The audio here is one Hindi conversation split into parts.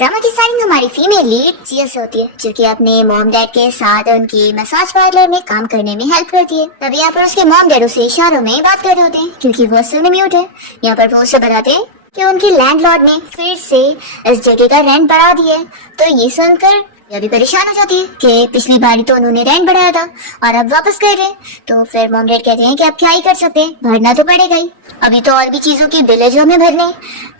ड्रामा की स्टार्टिंग हमारी फीमेल लीड जिया से होती है, जो कि अपने मॉम डैड के साथ उनकी मसाज पार्लर में काम करने में हेल्प करती है। तभी यहाँ पर उसके मॉम डैड उसे इशारों में बात कर रहे होते हैं, क्योंकि वो असल में म्यूट है। यहाँ पर वो उसे बताते हैं कि उनकी लैंडलॉर्ड ने फिर से इस जगह का रेंट बढ़ा दिया है। तो ये सुनकर यह भी परेशान हो जाती है कि पिछली बारी तो उन्होंने रेंट बढ़ाया था और अब वापस कर रहे हैं। तो फिर मॉम डैड कहते हैं कि अब क्या ही कर सकते हैं, भरना तो पड़ेगा ही, अभी तो और भी चीजों की बिल है जो हमें भरने।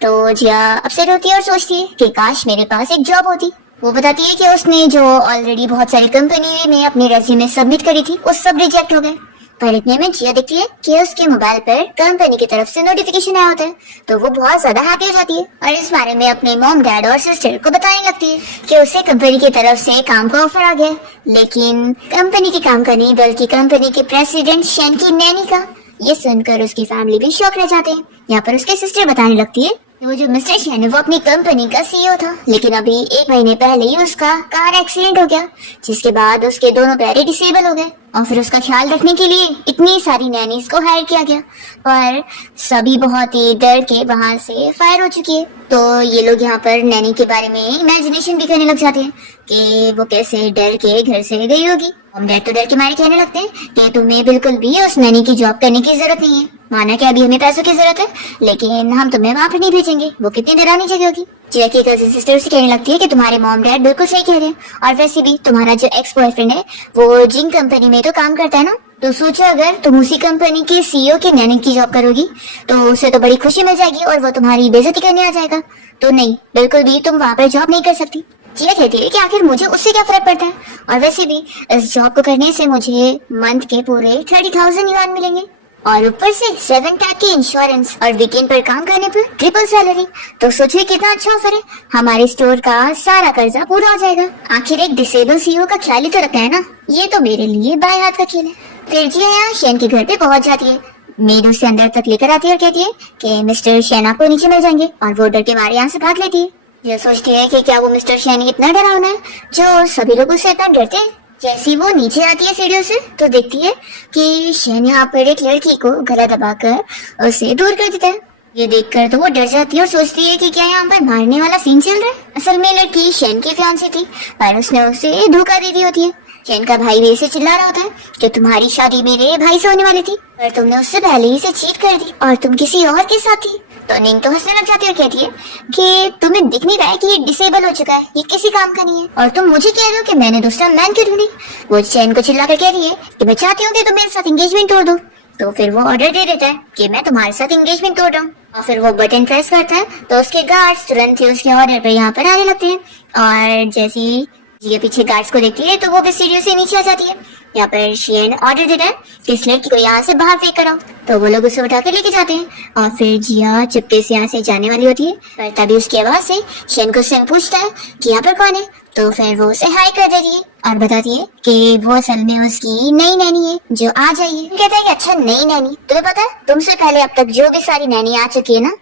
तो जिया अपसेट होती है और सोचती है कि काश मेरे पास एक जॉब होती। वो बताती है कि उसने जो ऑलरेडी बहुत सारी कंपनी में अपने रेज्यूमे सबमिट करी थी, वो सब रिजेक्ट हो गए। पर इतने में जिया देखती है कि उसके मोबाइल पर कंपनी की तरफ से नोटिफिकेशन आया होता है। तो वो बहुत ज्यादा हैप्पी हो जाती है और इस बारे में अपने मॉम डैड और सिस्टर को बताने लगती है कि उसे कंपनी की तरफ से काम का ऑफर आ गया, लेकिन कंपनी के काम का नहीं बल्कि कंपनी के प्रेसिडेंट शेन की नैनी का। ये सुनकर उसकी फैमिली भी शॉक रह जाते हैं। यहाँ पर उसके सिस्टर बताने लगती है कि वो जो मिस्टर शेन है वो अपनी कंपनी का सीईओ था, लेकिन अभी 1 महीने पहले ही उसका कार एक्सीडेंट हो गया, जिसके बाद उसके दोनों पैर डिसेबल हो गए और फिर उसका ख्याल रखने के लिए इतनी सारी नैनीज को हायर किया गया, पर सभी बहुत ही डर के वहां से फायर हो चुकी है। तो ये लोग यहाँ पर नैनी के बारे में इमेजिनेशन भी करने लग जाते हैं कि वो कैसे डर के घर से गई होगी। हम डर तो डर के मारे कहने लगते हैं कि तुम्हें बिल्कुल भी उस नैनी की जॉब करने की जरूरत नहीं है, माना कि अभी हमें पैसों की जरूरत है, लेकिन हम तुम्हें वहाँ पर नहीं भेजेंगे, वो कितनी डरावनी जगह होगी। जिया की कजिन सिस्टर उसे कहने लगती है कि तुम्हारे मॉम डैड बिल्कुल सही कह रहे हैं, और वैसे भी तुम्हारा जो एक्स बॉयफ्रेंड है वो जिन कंपनी में तो काम करता है ना, तो सोचो अगर तुम उसी कंपनी के सीईओ के नैनी की जॉब करोगी तो उसे तो बड़ी खुशी मिल जाएगी और वो तुम्हारी बेइज्जती करने आ जाएगा। तो नहीं, बिल्कुल भी तुम वहाँ पर जॉब नहीं कर सकती। जिया कहती है कि आखिर मुझे उससे क्या फर्क पड़ता है, और वैसे भी इस जॉब को करने से मुझे मंथ के पूरे 30,000 युआन मिलेंगे और ऊपर से 7 टाइप के इंश्योरेंस और वीकेंड पर काम करने पर ट्रिपल सैलरी। तो सोचिए कितना अच्छा ऑफर है, हमारे स्टोर का सारा कर्जा पूरा हो जाएगा। आखिर एक डिसेबल सीईओ का ख्याल ही तो रखना है ना, ये तो मेरे लिए बाएं हाथ का खेल है। फिर जिया यहाँ शेन के घर पे पहुंच जाती है। मेड उसे अंदर तक लेकर आती है और कहती है कि मिस्टर शेन आपको नीचे मिल जाएंगे, और वो डर के मारे यहाँ से भाग लेती है। ये सोचती है कि क्या वो मिस्टर शेन इतना डरावना है जो सभी लोग उससे इतना डरते हैं। जैसी वो नीचे आती है सीढ़ियों से तो देखती है कि शेन यहाँ पर एक लड़की को गला दबाकर उसे दूर कर देता है। ये देखकर तो वो डर जाती है और सोचती है कि क्या यहाँ पर मारने वाला सीन चल रहा है। असल में लड़की शेन की फियांसी थी, पर उसने उसे धोखा दे दी होती है। शेन का भाई भी इसे चिल्ला रहा होता है कि तुम्हारी शादी मेरे भाई से होने वाली थी, पर तुमने उससे पहले ही इसे चीट कर दी और तुम किसी और के साथ थी। तो निंग तो हंसने लग जाती है और कहती है कि तुम्हें दिख नहीं रहा है कि ये डिसेबल हो चुका है, ये किसी काम का नहीं है, और तुम मुझे कह रहे हो कि मैंने दूसरा मैन क्यों ढूंढी। वो शेन को चिल्ला कर कह रही है कि मैं चाहती हूँ कि तुम मेरे साथ एंगेजमेंट तोड़ दो। तो फिर वो ऑर्डर दे देता है कि मैं तुम्हारे साथ एंगेजमेंट तोड़ रहा हूँ, और फिर वो बटन प्रेस करता है तो उसके गार्ड्स तुरंत ही उसके ऑर्डर पर यहाँ पर आने लगते हैं। और जैसी जिया पीछे गार्ड्स को देखती है तो वो भी सीढ़ियों से नीचे आ जाती है। यहाँ पर शेन ऑर्डर देता है कि इस लड़की को यहाँ से बाहर फेंक कर आओ, तो वो लोग उसे उठा कर लेके जाते हैं और फिर जिया चुपके से यहाँ से जाने वाली होती है। पर तभी उसकी आवाज से शेन को शेन पूछता है कि यहाँ पर कौन है। तो फिर वो उसे हाई कर देती है और बताती है कि वो असल में उसकी नई नैनी है जो आ जाइए। कहता है कि अच्छा नई नैनी, तुम्हें पता है तुमसे पहले अब तक जो भी सारी नैनी आ चुकी है ना,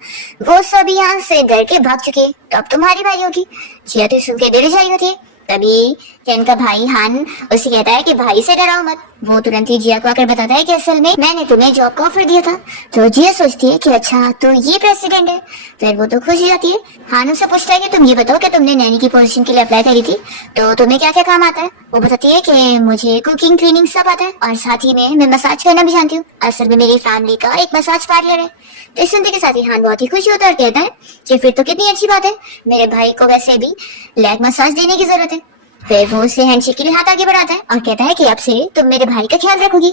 वो सब यहाँ से डर के भाग चुके हैं, तो अब तुम्हारी बारी होगी। जिया तो सुन के डर जाई होती है। तभी शेन का भाई हान उसे कहता है कि भाई से डराओ मत। वो तुरंत ही जिया को आकर बताता है कि असल में मैंने तुम्हें जॉब का ऑफर दिया था। तो जिया सोचती है कि अच्छा तो ये प्रेसिडेंट है। फिर वो तो खुश हो जाती है। हान उसे पूछता है कि तुम ये बताओ कि तुमने नैनी की पोजीशन के लिए अप्लाई करी थी, तो तुम्हें क्या क्या काम आता है। वो बताती है कि मुझे कुकिंग क्लीनिंग सब आता है और साथ ही में मैं मसाज करना भी जानती हूँ। असल में मेरी फैमिली का एक मसाज पार्लर है। तो इस सुनते के साथ ही हान बहुत ही खुश होता है और कहता है कि फिर तो कितनी अच्छी बात है, मेरे भाई को वैसे भी लेग मसाज देने की जरूरत है। फिर वो उसे हैंडशेक के लिए हाथ आगे बढ़ाता है और कहता है कि अब से तुम मेरे भाई का ख्याल रखोगी।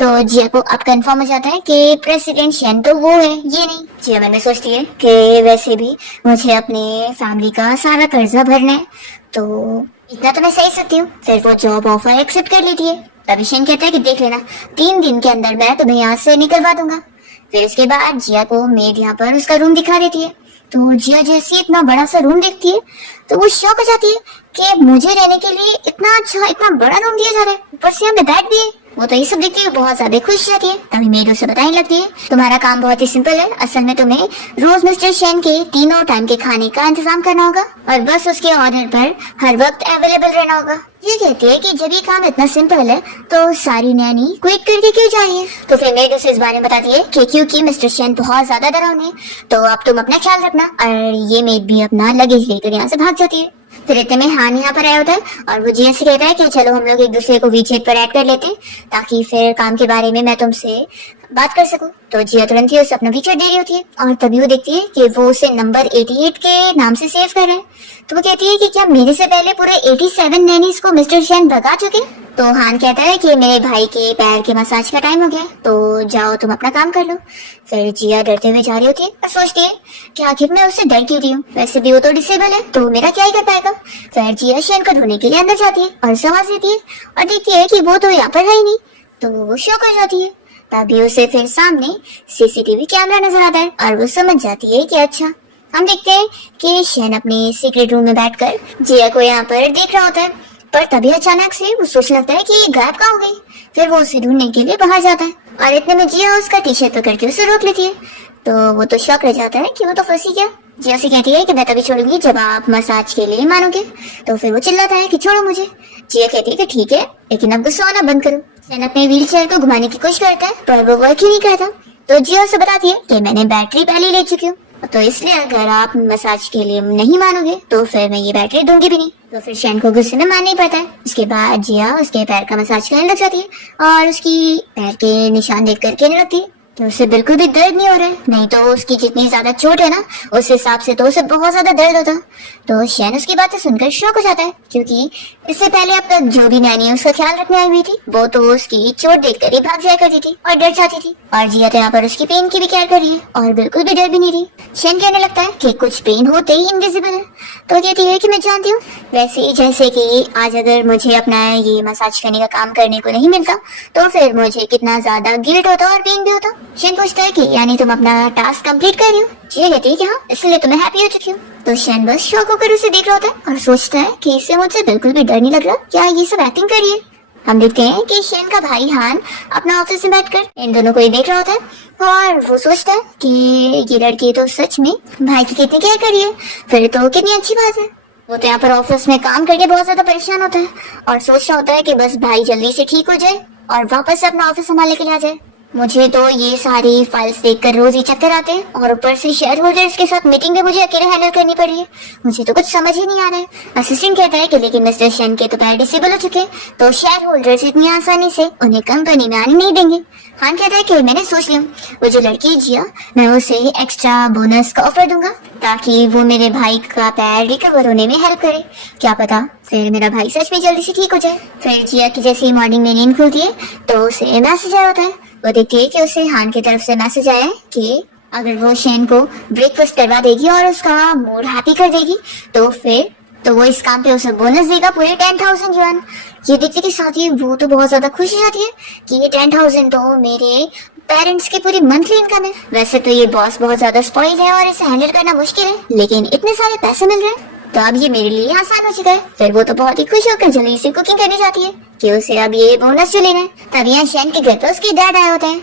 तो जिया को अब कंफर्म हो जाता है कि प्रेसिडेंट शेन तो वो है, ये नहीं। जिया मन में सोचती है कि वैसे भी मुझे अपने फैमिली का सारा कर्जा भरना है, तो इतना तो मैं सही सकती हूँ। फिर वो जॉब ऑफर एक्सेप्ट कर लेती है। तभी शेन कहता है कि देख लेना 3 दिन के अंदर मैं तुम्हें यहाँ से निकलवा दूंगा। फिर उसके बाद जिया को मेड यहाँ पर उसका रूम दिखा देती है। तो जिया जैसे इतना बड़ा सा रूम देखती है तो वो शॉक हो जाती है कि मुझे रहने के लिए इतना अच्छा इतना बड़ा रूम दिया जा रहा है, ऊपर से यहाँ पे बेड भी है। वो तो ये सब देखती है बहुत ज्यादा खुश हो जाती है। तभी मेड उसे बताने लगती है तुम्हारा काम बहुत ही सिंपल है, असल में तुम्हें रोज मिस्टर शेन के 3 टाइम के खाने का इंतजाम करना होगा और बस उसके ऑर्डर पर हर वक्त अवेलेबल रहना होगा। ये कहती है कि जब ये काम इतना सिंपल है तो सारी नैनी क्विट करके क्यों जाइए। तो फिर मेड उसे इस बारे में बताती है कि क्योंकि मिस्टर शेन बहुत ज्यादा डरावने हैं, तो अब तुम अपना ख्याल रखना। और ये मेड भी अपना लगेज लेकर यहाँ से भाग जाती है। फिर इतने में हान यहाँ पर आया होता है और वो जिया से कहता है कि चलो हम लोग एक दूसरे को वीचैट पर ऐड कर लेते हैं ताकि फिर काम के बारे में मैं तुमसे बात कर सकूं। तो जिया तुरंत ही उसे अपना वीचैट दे रही होती है और तभी वो देखती है कि वो उसे नंबर 88 के नाम से सेव कर रहा है। तो वो कहती है कि क्या मेरे से पहले पूरे 87 नैनीज को मिस्टर शेन भगा चुके। तो हान कहता है कि मेरे भाई के पैर के मसाज का टाइम हो गया, तो जाओ तुम अपना काम कर लो। फिर जिया डरते हुए जा रही होती है और सोचती है कि आखिर मैं उससे डर क्यों रही हूँ, वैसे भी वो तो डिसेबल है तो मेरा क्या ही कर पाएगा। फिर जिया शेन को ढूंढने के लिए अंदर जाती है और आवाज देती है और देखती है कि वो तो यहाँ पर है ही नहीं। तो वो शॉक हो जाती है। तभी उसे फिर सामने सीसीटीवी कैमरा नजर आता है और वो समझ जाती है कि अच्छा। हम देखते हैं कि शेन अपने सीक्रेट रूम में बैठकर जिया को यहाँ पर देख रहा होता है, पर तभी अचानक से वो सोचने लगता है कि ये गायब कहाँ हो गई। फिर वो उसे ढूंढने के लिए बाहर जाता है और इतने में जिया उसका टी शर्ट पकड़ के उसे रोक लेती है। तो वो तो शॉक रह जाता है कि वो तो फंसी गया। जिया से कहती है कि मैं तभी छोड़ूंगी जब आप मसाज के लिए मानोगे। तो फिर वो चिल्लाता है कि छोड़ो मुझे। जिया कहती है कि ठीक है, लेकिन अब गुस्सा आना बंद करो। शेन अपने व्हील चेयर को घुमाने की कोशिश करता है पर वो वर्क ही नहीं करता। तो जिया उसे बताती है कि मैंने बैटरी पहले ले चुकी हूँ, तो इसलिए अगर आप मसाज के लिए नहीं मानोगे तो फिर मैं ये बैटरी दूंगी भी नहीं। तो फिर शेन को गुस्से में मानना ही पड़ता है। उसके बाद जिया उसके पैर का मसाज करने लग जाती है और उसकी पैर के निशान देख कर कहने लगती है कि उसे बिल्कुल भी दर्द नहीं हो रहा है, नहीं तो उसकी जितनी ज्यादा चोट है ना उस हिसाब से तो उसे बहुत ज्यादा दर्द होता। तो शेन उसकी बातें सुनकर शॉक हो जाता है क्योंकि इससे पहले अब तक जो भी नैनी उसका ख्याल रखने आई हुई थी वो तो उसकी चोट देखकर ही भाग जाया करती थी और डर जाती थी, और जिया तो यहाँ पर उसकी पेन की भी केयर कर रही है और बिल्कुल भी डर भी नहीं रही। शेन कहने लगता है कि कुछ पेन होते ही इनविजिबल है। तो कहती है कि मैं जानती हूँ, वैसे ही जैसे कि आज अगर मुझे अपना ये मसाज करने का काम करने को नहीं मिलता तो फिर मुझे कितना ज्यादा गिल्ट होता और पेन भी होता। शेन पूछता है कि यानी तुम अपना टास्क कंप्लीट कर रही हो। जिया कहती है कि हाँ, इसलिए तो मैं हैप्पी हो चुकी हूँ। तो शेन बस शॉक होकर उसे देख रहा होता है और सोचता है कि इससे मुझसे बिल्कुल भी डर नहीं लग रहा, क्या ये सब एक्टिंग कर रही है। हम देखते हैं कि शेन का भाई हान अपना ऑफिस में बैठकर इन दोनों को ही देख रहा होता है और वो सोचता है कि ये लड़की तो सच में भाई की कितनी केयर कर रही है, फिर तो कितनी अच्छी बात है। वो तो यहाँ पर ऑफिस में काम करके बहुत ज्यादा परेशान होता है और सोच रहा होता है कि बस भाई जल्दी से ठीक हो जाए और वापस से अपना ऑफिस संभालने के लिए आ जाए। मुझे तो ये सारी फाइल्स देखकर रोज ही चक्कर आते हैं और ऊपर से शेयर होल्डर्स के साथ मीटिंग भी मुझे अकेले हैंडल करनी पड़ रही है। मुझे तो कुछ समझ ही नहीं आ रहा है। असिस्टेंट कहता है कि लेकिन मिस्टर शेन के तो पैर डिसेबल हो चुके तो शेयर होल्डर्स इतनी आसानी से उन्हें कंपनी में आने नहीं देंगे। हान कहता है कि मैंने सोच लिया, वो जो लड़की जिया मैं उसे एक्स्ट्रा बोनस का ऑफर दूंगा ताकि वो मेरे भाई का पैर रिकवर होने में हेल्प करे। क्या पता फिर मेरा भाई सच में जल्दी से ठीक हो जाए। फिर जिया की जैसे ही मॉर्निंग में नींद खुलती है तो उसे मैसेज आया होता है। वो देखती है कि उसे हान की तरफ से मैसेज आया है कि अगर वो शेन को ब्रेकफास्ट करवा देगी और उसका मूड हैप्पी कर देगी तो वो इस काम पे उसे बोनस देगा पूरे 10,000 युआन। ये देखते के साथ ही वो तो बहुत ज्यादा खुश हो जाती है कि ये 10,000 तो मेरे पेरेंट्स की पूरी मंथली इनकम है। वैसे तो ये बॉस बहुत ज्यादा स्पॉइल है और इसे हैंडल करना मुश्किल है, लेकिन इतने सारे पैसे मिल रहे हैं तो अब ये मेरे लिए आसान हो चुका है। फिर वो तो बहुत ही खुश होकर जल्दी से कुकिंग करने जाती है कि उसे अब ये बोनस जो लेना है। तब यहाँ शेन के घर पर उसके डैड आए होते हैं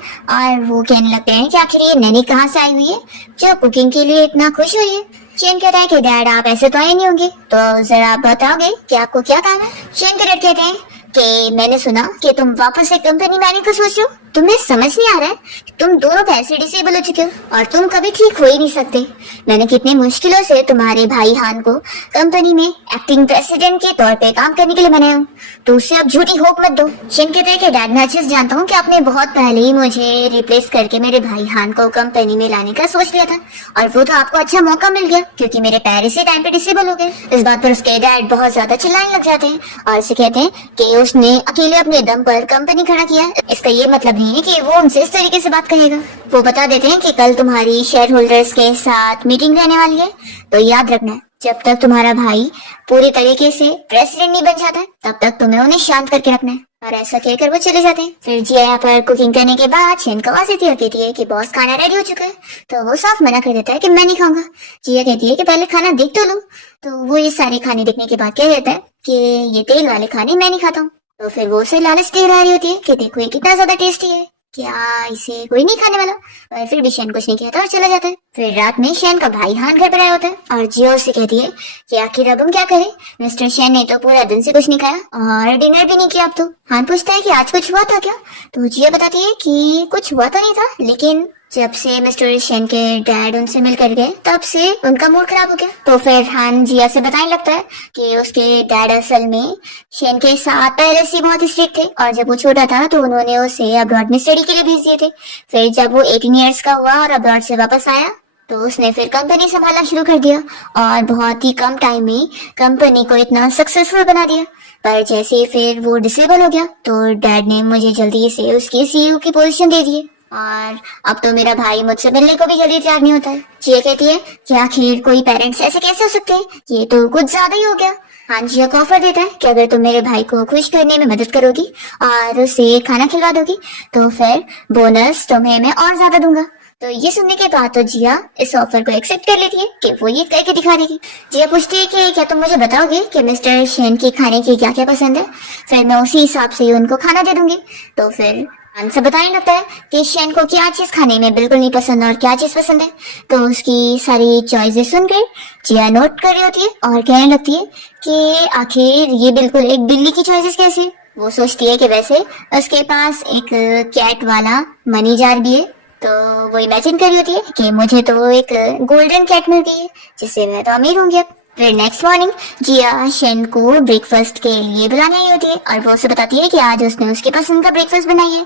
और वो कहने लगते हैं कि आखिर ये नैनी कहाँ से आई हुई है जो कुकिंग के लिए इतना खुश हुई है। शेन कहता है कि डैड आप ऐसे तो आए नहीं होंगे, तो जरा आप बताओगे कि आपको क्या काम है। शेन के डैड कहते हैं कि मैंने सुना कि तुम वापस से कंपनी में आने को सोच रहे हो। तुम्हें समझ नहीं आ रहा है, तुम दोनों पैसे डिसेबल हो चुके हो और तुम कभी ठीक हो ही नहीं सकते। मैंने कितनी मुश्किलों से तुम्हारे भाई हान को कंपनी में एक्टिंग प्रेसिडेंट के तौर पे काम करने के लिए बनाया हूँ, तो उससे अब झूठी होप मत दो। शेन कहते हैं कि डैड मैं अच्छे से जानता हूँ कि आपने बहुत पहले ही मुझे रिप्लेस करके मेरे भाई हान को कंपनी में लाने का सोच लिया था और वो तो आपको अच्छा मौका मिल गया क्योंकि मेरे पैर इसी टाइम पे डिसेबल हो गए। इस बात पर उसके डैड बहुत ज्यादा चिल्लाने लग जाते हैं और उसे कहते हैं कि उसने अकेले अपने दम पर कंपनी खड़ा किया। इसका ये मतलब नहीं है कि वो उनसे इस तरीके से बात करेगा। वो बता देते हैं कि कल तुम्हारी शेयर होल्डर्स के साथ मीटिंग रहने वाली है, तो याद रखना जब तक तुम्हारा भाई पूरी तरीके से प्रेसिडेंट नहीं बन जाता तब तक तुम्हें उन्हें शांत करके रखना है। और ऐसा कहकर वो चले जाते हैं। फिर जिया यहाँ पर कुकिंग करने के बाद शेन को आवाज देती है कि बॉस खाना रेडी हो चुका है, तो वो साफ मना कर देता है कि मैं नहीं खाऊंगा। जिया कहती है कि पहले खाना देख तो लो, तो वो ये सारे खाने देखने के बाद कह देता है कि ये तेल वाले खाने मैं नहीं खाता हूँ। तो फिर वो उसे लालच दे रही होती है कि देखो ये कितना ज्यादा टेस्टी है, क्या इसे कोई नहीं खाने वाला, पर फिर भी शेन कुछ नहीं कहता और चला जाता है। फिर रात में शेन का भाई हान घर पर आया होता है और जिया उससे कहती है कि आखिर अब हम क्या करें, मिस्टर शेन ने तो पूरा दिन से कुछ नहीं खाया और डिनर भी नहीं किया अब तो। हान पूछता है कि आज कुछ हुआ था क्या, तो जिया बताती है कि कुछ हुआ तो नहीं था, लेकिन जब से मिस्टर शेन के डैड उनसे मिल कर गए तब से उनका मूड खराब हो गया। तो फिर हान जिया से बताने लगता है कि उसके डैड असल में शेन के साथ पहले से बहुत स्ट्रिक्ट थे और जब वो छोटा था तो उन्होंने उसे अब्रॉड में स्टडी के लिए भेज दिए थे। फिर जब वो 18 इयर्स का हुआ और अब्रॉड से वापस आया तो उसने फिर कंपनी संभालना शुरू कर दिया और बहुत ही कम टाइम में कंपनी को इतना सक्सेसफुल बना दिया। पर जैसे फिर वो डिसेबल हो गया तो डैड ने मुझे जल्दी से उसकी सीईओ की पोजीशन दे दी और अब तो मेरा भाई मुझसे मिलने को भी जल्दी तैयार नहीं होता है। जिया कहती है कि आखिर कोई पेरेंट्स ऐसे कैसे हो सकते हैं, ये तो कुछ ज्यादा ही हो गया। हाँ, जिया को ऑफर देता है कि अगर तुम मेरे भाई को खुश करने में मदद करोगी और उसे खाना खिलवा दोगी तो फिर बोनस तुम्हें मैं और ज्यादा दूंगा। तो ये सुनने के बाद तो जिया इस ऑफर को एक्सेप्ट कर लेती है कि वो ये करके दिखा देगी। जिया पूछती है कि क्या तुम मुझे बताओगे कि मिस्टर शेन की खाने की क्या क्या पसंद है, फिर मैं उसी हिसाब से उनको खाना दे दूंगी। तो फिर आंसर बताने लगता है कि शेन को क्या चीज खाने में बिल्कुल नहीं पसंद और क्या चीज पसंद है। तो उसकी सारी चॉइसेस सुनकर जिया नोट कर रही होती है और कहने लगती है कि आखिर ये बिल्कुल एक बिल्ली की चॉइसेस कैसे। वो सोचती है कि वैसे उसके पास एक कैट वाला मनी जार भी है, तो वो इमेजिन कर रही होती है कि मुझे तो एक गोल्डन कैट मिल गई है जिससे मैं तो अमीर होंगी अब। फिर नेक्स्ट मॉर्निंग जिया शेन को ब्रेकफास्ट के लिए बुलाने आई होती है और वो उसे बताती है कि आज उसने उसके पसंद का ब्रेकफास्ट बनाई है।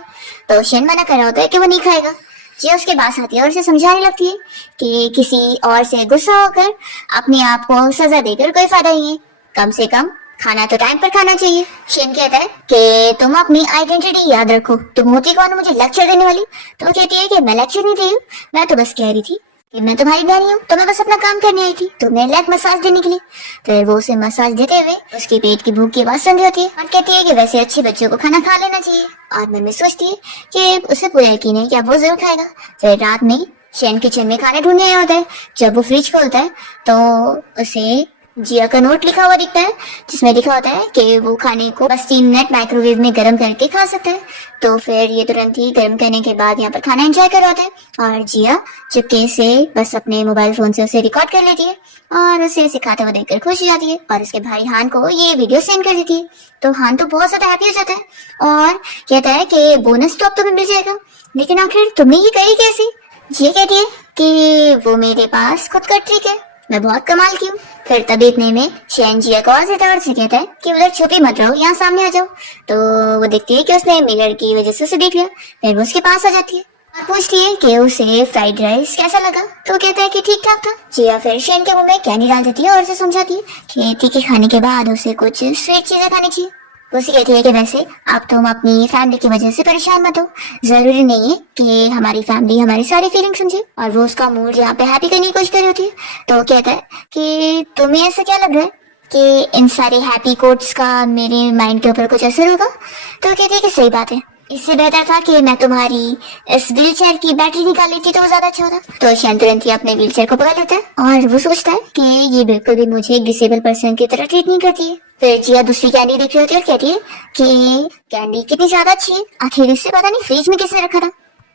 तो शेन मना कर रहा होता है कि वो नहीं खाएगा। जिया उसके पास आती है और उसे समझाने लगती है कि किसी और से गुस्सा होकर अपने आप को सजा देकर कोई फायदा नहीं है, कम से कम खाना तो टाइम पर खाना चाहिए। शेन कहता है कि तुम अपनी आइडेंटिटी याद रखो, तुम होती कौन मुझे लेक्चर देने वाली। तो वो कहती है कि मैं लेक्चर नहीं दे रही हूँ, मैं तो बस कह रही थी कि मैं तुम्हारी बहनी हूँ, तो मैं बस अपना काम करने आई थी तुम्हें लेग मसाज देने के लिए। फिर वो उसे मसाज देते हुए उसके पेट की भूख की आवाज सुन रही होती है और कहती है कि वैसे अच्छे बच्चों को खाना खा लेना चाहिए और मन में सोचती है कि उसे पूरा यकीन है कि अब वो जरूर खाएगा। फिर रात में शेन किचन में खाने ढूंढने आया होता है। जब वो फ्रिज खोलता है तो उसे जिया का नोट लिखा हुआ दिखता है जिसमें लिखा होता है कि वो खाने को बस 3 मिनट माइक्रोवेव में गर्म करके खा सकता है। तो फिर ये तुरंत ही गर्म करने के बाद यहाँ पर खाना एंजॉय कर रहा होता है और जिया चुपके से बस अपने मोबाइल फोन से उसे रिकॉर्ड कर लेती है और उसे सिखाते हुए देखकर खुश हो जाती है और उसके भाई हान को ये वीडियो सेंड कर देती है। तो हान तो बहुत ज्यादा हैप्पी हो जाता है और कहता है कि बोनस तो अब तुम्हें मिल जाएगा, लेकिन आखिर तुमने ये करी कैसे। जिया कहती है कि वो मेरे पास खुद का ट्रिक है, मैं बहुत कमाल की हूँ। फिर तभी इतने में शेन जिया को आवाज देता है और उसे कहता है कि उधर छुपी मत रहो, यहाँ सामने आ जाओ। तो वो देखती है कि उसने मिरर की वजह से उसे देख लिया। फिर वो उसके पास आ जाती है और पूछती है कि उसे फ्राइड राइस कैसा लगा। तो कहता है कि ठीक ठाक था। जिया फिर शेन के मुंह में कैंडी डाल देती है और उसे समझाती है कि तीखे खाने के बाद उसे कुछ स्वीट चीजें खानी चाहिए। उसे कहती है कि वैसे अब तुम अपनी फैमिली की वजह से परेशान मत हो, जरूरी नहीं है कि हमारी फैमिली हमारी सारी फीलिंग समझे। और वो उसका मूड यहाँ पे हैप्पी करने की कोशिश कर रही होती है। तो कहता है कि तुम्हें ऐसा क्या लग रहा है कि इन सारे हैप्पी कोट्स का मेरे माइंड के ऊपर कुछ असर होगा। तो कहती है कि सही बात है, इससे बेहतर था कि मैं तुम्हारी इस व्हीलचेयर की बैटरी निकाल लेती तो वो ज्यादा अच्छा होता। तो शेन तुरंत ही अपने व्हीलचेयर को पकड़ लेता है और वो सोचता है कि ये बिल्कुल भी मुझे एक डिसेबल पर्सन की तरह ट्रीट नहीं करती है। फिर जिया दूसरी कैंडी देख रही होती है और कहती है कि कैंडी कितनी ज्यादा अच्छी है, आखिर इससे पता नहीं फ्रिज में किसने रखा था।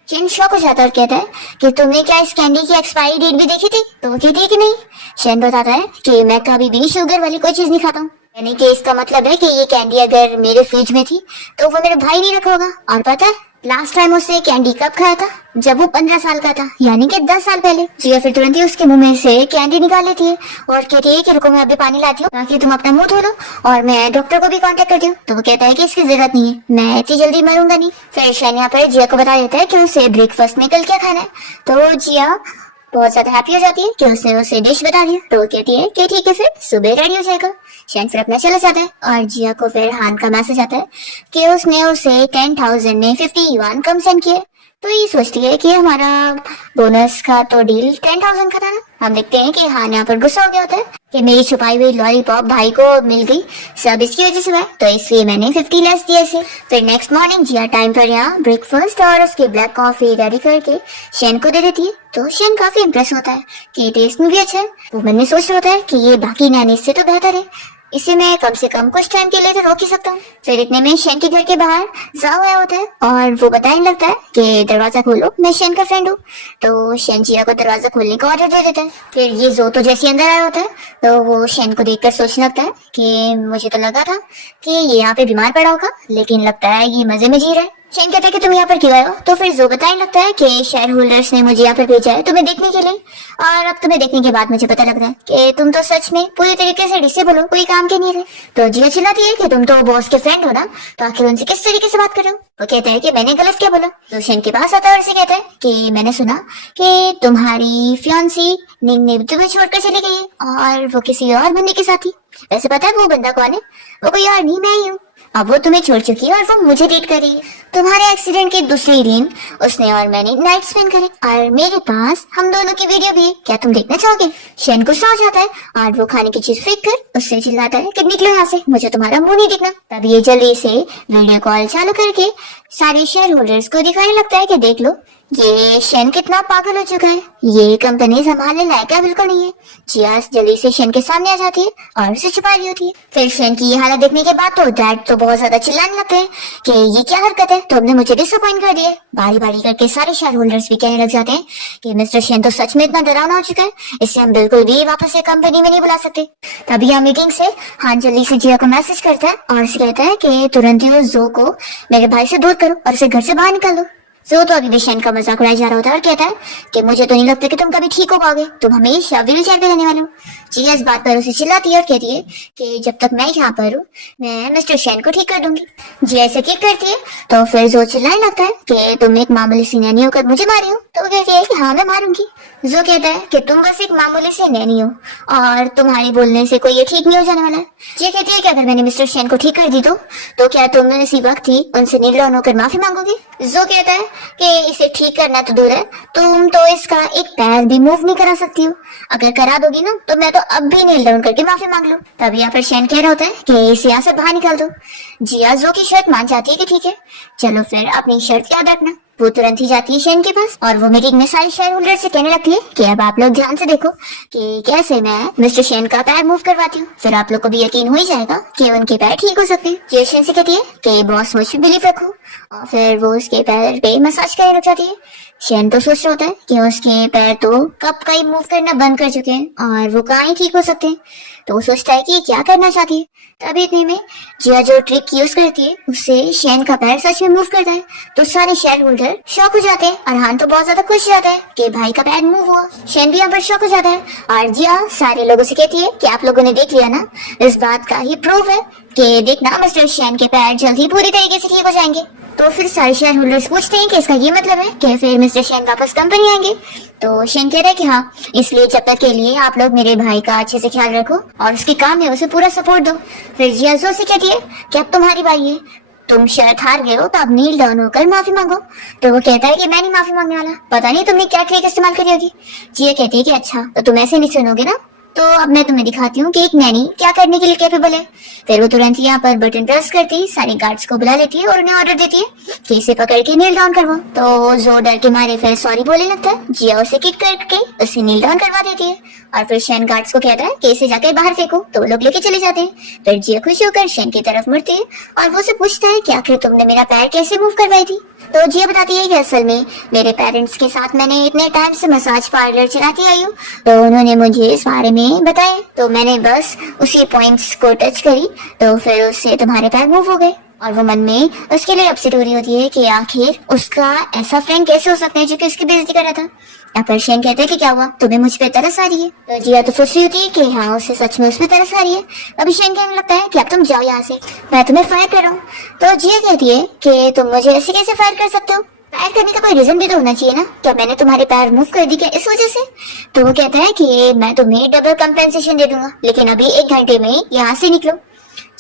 शेन शॉक हो जाता है और कहता है कि तुमने क्या इस कैंडी की एक्सपायरी डेट भी देखी थी। तो वो कहती है कि नहीं। शेन बताता है कि मैं कभी भी शुगर वाली कोई चीज नहीं खाता हूँ, यानी कि इसका मतलब है कि ये कैंडी अगर मेरे फ्रिज में थी तो वो मेरे भाई नहीं रखा होगा। और पता है लास्ट टाइम उसने कैंडी कब खाया था, जब वो 15 साल का था, यानी कि 10 साल पहले। जिया फिर तुरंत ही उसके मुंह में से कैंडी निकाल लेती है और कहती है कि रुको मैं अभी पानी लाती हूँ ताकि तुम अपना मुंह धो लो और मैं डॉक्टर को भी कांटेक्ट करती हूँ। तो वो कहता है कि इसकी जरूरत नहीं है, मैं इतनी जल्दी मरूंगा नहीं। फिर शेन यहाँ पर जिया को बता देता है कि उसे ब्रेकफास्ट में कल क्या खाना है। तो जिया बहुत ज्यादा हैप्पी हो जाती है कि उसने उसे डिश बता दिया। तो वो कहती है कि ठीक है फिर सुबह रेडी हो जाएगा। शेन फिर अपना चला जाता है और जिया को फिर हान का मैसेज आता है कि उसने उसे 10,000 में 50 युआन कम सेंड किए। तो ये सोचती है कि हमारा बोनस का तो डील 10,000 का था ना। हम देखते हैं कि हान यहाँ पर गुस्सा हो गया होता है कि मेरी छुपाई हुई लॉलीपॉप भाई को मिल गई, सब इसकी वजह से हुआ, तो इसलिए मैंने 50 लेस दिए इसे। फिर नेक्स्ट मॉर्निंग जिया टाइम पर यहाँ ब्रेकफास्ट और उसकी ब्लैक कॉफी रेडी करके शेन को दे देती है। तो शेन काफी इम्प्रेस होता है कि टेस्ट में भी अच्छा है। वो मन में सोच रहा होता है कि ये बाकी नैनीज से तो बेहतर है, इसे मैं कम से कम कुछ टाइम के लिए तो रोक ही सकता हूँ। फिर इतने में शेन के घर के बाहर जाओ आया होता है और वो बताने लगता है कि दरवाजा खोलो, मैं शेन का फ्रेंड हूँ। तो शेन जिया को दरवाजा खोलने का ऑर्डर दे देता है। फिर ये जो तो जैसे अंदर आया होता है तो वो शेन को देखकर सोचने लगता है कि मुझे तो लगा था कि ये यहाँ पे बीमार पड़ा होगा, लेकिन लगता है ये मजे में जी रहा है। शेन कहता है कि तुम यहाँ पर क्यों आए हो? तो फिर जो बताने लगता है कि शेयर होल्डर्स ने मुझे यहाँ पर भेजा है तुम्हें देखने के लिए, और अब तुम्हें देखने के बाद मुझे पता लग रहा है कि तुम तो सच में पूरी तरीके से डिसेबल हो, कोई काम के नहीं रहे। तो जिया चिल्लाती है कि तुम तो बॉस के फ्रेंड हो ना, तो आखिर उनसे किस तरीके से बात कर रहे हो? वो कहता है कि मैंने गलत क्या बोला? तो शेन के पास आता है और उसे कहता है कि मैंने सुना कि तुम्हारी फियांसी निंग ने तुम्हें छोड़कर चली गई है और वो किसी और बंदे के साथ थी। वैसे पता है वो बंदा कौन है? वो कोई और नहीं, मैं ही हूँ। अब वो तुम्हें छोड़ चुकी है और वो मुझे डेट कर रही है। तुम्हारे एक्सीडेंट की दूसरी दिन उसने और मैंने नाइट स्पेंड करे और मेरे पास हम दोनों की वीडियो भी है, क्या तुम देखना चाहोगे? शेन गुस्सा हो जाता है और वो खाने की चीज फेंक कर उससे चिल्लाता है कि निकलो यहाँ से, मुझे तुम्हारा मुंह नहीं दिखना। तब ये जल्दी से वीडियो कॉल चालू करके सारे शेयर होल्डर्स को दिखाने लगता है कि देख लो ये शेन कितना पागल हो चुका है, ये कंपनी संभालने लायक बिल्कुल नहीं है। जिया जल्दी से शेन के सामने आ जाती है और उसे छुपा रही होती है। फिर शेन की ये हालत देखने के बाद तो डैड तो बहुत ज्यादा चिल्लाने लगते हैं कि ये क्या हरकत है, तुमने मुझे डिसअपॉइंट कर दिया। बारी बारी करके सारे शेयर होल्डर्स भी कहने लग जाते हैं कि मिस्टर शेन तो सच में इतना डरावना हो चुका है, इसे हम बिल्कुल भी वापस से कंपनी में नहीं बुला सकते। तभी यहाँ मीटिंग से हान जल्दी से जिया को मैसेज करता है और उसे कहता है कि तुरंत ही उस जो को मेरे भाई से दूर करो और उसे घर से बाहर निकाल दो। जो तो अभी भी शेन का मजाक उड़ाया जा रहा होता है और कहता है कि मुझे तो नहीं लगता कि तुम कभी ठीक हो पाओगे, तुम हमेशा व्हील चेयर पे रहने वाले हो। जिया इस बात पर उसे चिल्लाती है और कहती है कि जब तक मैं यहाँ पर हूँ मैं मिस्टर शेन को ठीक कर दूंगी। जिया ऐसे किक करती है तो फिर जो चिल्लाने लगता है कि तुम एक मामूली सी नैनी होकर मुझे मारी हो। तो वो कहती है कि हाँ मैं मारूंगी। जो कहता है कि तुम बस एक मामूली से नैनी हो और तुम्हारे बोलने से कोई ये ठीक नहीं हो जाने वाला है। जिया कहती है कि अगर मैंने मिस्टर शेन को ठीक कर दी तो क्या तुम इसी वक्त ही उनसे नील होकर माफी मांगोगे? जो कहता है कि इसे ठीक करना तो दूर है, तुम तो इसका एक पैर भी मूव नहीं करा सकती हो, अगर करा दोगी ना तो मैं तो अब भी नील डाउन करके माफी मांग लूं। तभी यहाँ पर शेन कह रहा होता है कि इसे यहाँ से बाहर निकाल दो। जिया जो की शर्त मान जाती है कि ठीक है चलो फिर अपनी शर्त याद रखना। वो तुरंत ही जाती है शेन के पास और वो मीटिंग में सारे शेयर होल्डर से कहने लगती है कि अब आप लोग ध्यान से देखो कि कैसे मैं मिस्टर शेन का पैर मूव करवाती हूँ, फिर आप लोग को भी यकीन हो ही जाएगा कि उनके पैर ठीक हो सकते हैं। जो शेन से कहती है कि बॉस मुझ पे बिलीव रखो और फिर वो उसके पैर पे मसाज करने लग जाती है। शेन तो सोच रहा होता है कि उसके पैर तो कब का ही मूव करना बंद कर चुके हैं और वो कहाँ ही ठीक हो सकते हैं, तो वो सोचता है कि क्या करना चाहती है। तभी इतने में जिया जो ट्रिक यूज करती है उससे शेन का पैर सच में मूव करता है। तो सारे शेयर होल्डर शॉक हो जाते हैं और हान तो बहुत ज्यादा खुश हो जाता है कि भाई का पैर मूव हुआ। शेन भी यहाँ पर शॉक हो जाता है और जिया सारे लोगों से कहती है कि आप लोगों ने देख लिया ना, इस बात का ही प्रूफ है कि देखना मिस्टर शेन के पैर जल्द ही पूरी तरीके से ठीक हो जाएंगे। तो फिर सारे शेयर होल्डर्स पूछते हैं कि इसका ये मतलब है कि फिर मिस्टर शेन वापस कंपनी आएंगे। तो शेन कह रहा है कि हाँ, इसलिए जब तक के लिए आप लोग मेरे भाई का अच्छे से ख्याल रखो और उसके काम में उसे पूरा सपोर्ट दो। फिर जिया जो से कहती है कि अब तुम्हारी बारी है, तुम शर्त हार गए हो तो अब नील डाउन होकर माफी मांगो। तो वो कहता है कि मैं नहीं माफी मांगने वाला, पता नहीं तुमने क्या ट्रिक इस्तेमाल करी होगी। जिया कहती है कि अच्छा तो तुम ऐसे नहीं सुनोगे ना, तो अब मैं तुम्हें दिखाती हूँ कि एक नैनी क्या करने के लिए कैपेबल है। फिर वो तुरंत यहाँ पर बटन प्रेस करती सारे गार्ड्स को बुला लेती है और उन्हें ऑर्डर देती है कि इसे पकड़ के नील डाउन करवाओ। तो जो डर के मारे फिर सॉरी बोलने लगता है। जिया उसे किक करके उसे नील डाउन करवा देती है और फिर शेन गार्ड्स को कहता है कि इसे जाकर बाहर फेंको, तो वो लोग लेके चले जाते हैं। फिर जिया खुश होकर शेन की तरफ मुड़ती है और वो उसे पूछता है कि आखिर तुमने मेरा पैर कैसे मूव करवाई थी। तो जिया बताती है कि असल में मेरे पेरेंट्स के साथ मैंने इतने टाइम से मसाज पार्लर चलाती आई हूँ, तो उन्होंने मुझे इस बारे में बताया, तो मैंने बस उसी पॉइंट्स को टच करी तो फिर उससे तुम्हारे पैर मूव हो गए। और वो मन में उसके लिए अपसेट हो रही होती है कि आखिर उसका ऐसा फ्रेंड कैसे हो सकता है जो कि उसकी बेइज्जती कर रहा था। यहाँ पर शेन कहते हैं कि क्या हुआ, तुम्हें मुझ पे तरस आ रही है? तो जिया तो सोच रही होती है कि हाँ उसे सच में उस पे तरस आ रही है। अभी शेन कहने लगता है कि अब तुम जाओ यहाँ से, मैं तुम्हें फायर कर रहा हूँ। तो जिया कहती है कि तुम मुझे ऐसे कैसे फायर कर सकते हो, फायर करने का कोई रीजन भी तो होना चाहिए ना, क्या मैंने तुम्हारे पैर मूव कर दी क्या इस वजह से? तो वो कहता है कि मैं तुम्हें डबल कंपेंसेशन दे दूंगा, लेकिन अभी 1 घंटे में यहाँ से निकलो।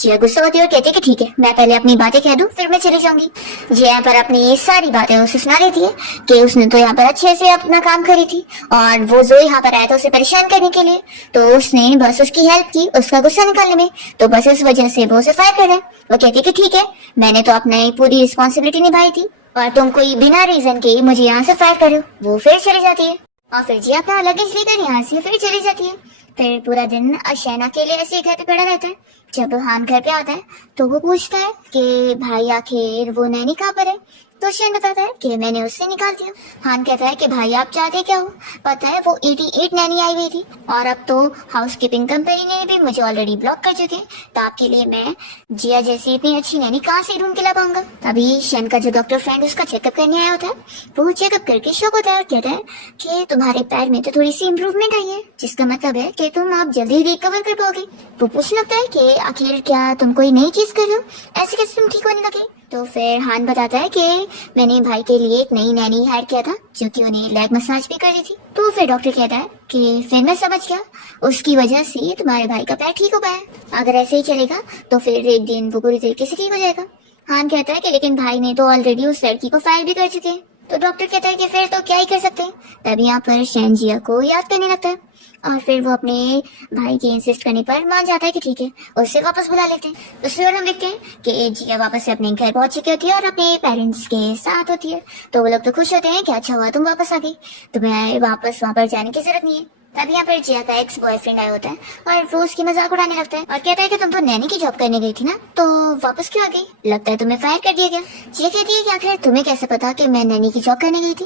जिया गुस्सा होती है और कहती है कि ठीक है, मैं पहले अपनी बातें कह दूं फिर मैं चली जाऊंगी। जिया यहाँ पर अपनी सारी बातें उसे सुना देती है कि उसने तो यहाँ पर अच्छे से अपना काम करी थी और वो जो यहाँ पर आया था उसे परेशान करने के लिए, तो उसने बस उसकी हेल्प की उसका गुस्सा निकालने में, तो बस इस वजह से वो उसे फायर कर रहा है। वो कहती है कि ठीक है, मैंने तो अपनी पूरी रिस्पॉन्सिबिलिटी निभाई थी और तुम कोई बिना रीजन के मुझे यहाँ से फायर करो। वो फिर चली जाती है और फिर जिया अपना लगेज लेकर यहाँ से फिर चली जाती है। फिर पूरा दिन शैन अकेले ऐसे ही घर पे पड़ा रहता है। जब हान घर पे आता है तो वो पूछता है कि भाई आखिर वो नैनी कहाँ पर है। तो शैन बताता है कि मैंने उससे निकाल दिया। हान कहता है कि भाई आप चाहते क्या हो, पता है वो 88 नैनी आई हुई थी और अब तो हाउसकीपिंग कंपनी ने भी मुझे ऑलरेडी ब्लॉक कर चुके हैं, तो आपके लिए मैं जिया जैसी इतनी अच्छी नैनी कहाँ से ढूंढ के ला पाऊंगा। तभी शैन का जो डॉक्टर फ्रेंड उसका चेकअप करने आया होता है वो चेकअप करके शौक होता है और कहता है कि तुम्हारे पैर में तो थोड़ी सी इम्प्रूवमेंट आई है, जिसका मतलब है कि तुम आप जल्दी रिकवर कर पाओगे। वो पूछने लगता है कि आखिर क्या तुम कोई नई चीज कर रहे हो, ऐसे कैसे तुम ठीक होने लगे। तो फिर हान बताता है कि मैंने भाई के लिए एक नई नैनी हायर किया था जो कि उन्हें लेग मसाज भी कर रही थी। तो फिर डॉक्टर कहता है कि फिर मैं समझ गया, उसकी वजह से तुम्हारे भाई का पैर ठीक हो पाया। अगर ऐसे ही चलेगा तो फिर एक दिन वो पूरी तरीके से ठीक हो जाएगा। हान कहता है कि लेकिन भाई ने तो ऑलरेडी उस लड़की को फायर भी कर चुके हैं। तो डॉक्टर कहता है कि फिर तो क्या ही कर सकते हैं। तभी यहाँ पर शैन जिया को याद करने लगता है और फिर वो अपने भाई के इंसिस्ट करने पर मान जाता है कि ठीक है, उसे वापस बुला लेते हैं। दूसरी ओर हम देखते हैं कि जिया वापस से अपने घर पहुंच चुकी होती है और अपने पेरेंट्स के साथ होती है। तो वो लोग तो खुश होते हैं कि अच्छा हुआ तुम वापस आ गई, तुम्हें वापस वहाँ पर जाने की जरूरत नहीं है। तब यहाँ पर जिया का एक्स बॉयफ्रेंड आया होता है और वो उसकी मजाक उड़ाने लगता है और कहता है कि तुम तो नैनी की जॉब करने गई थी ना, तो वापस क्यों आ गई, लगता है तुम्हें फायर कर दिया गया। जिया कहती है कि आखिर तुम्हें कैसे पता कि मैं नैनी की जॉब करने गई थी।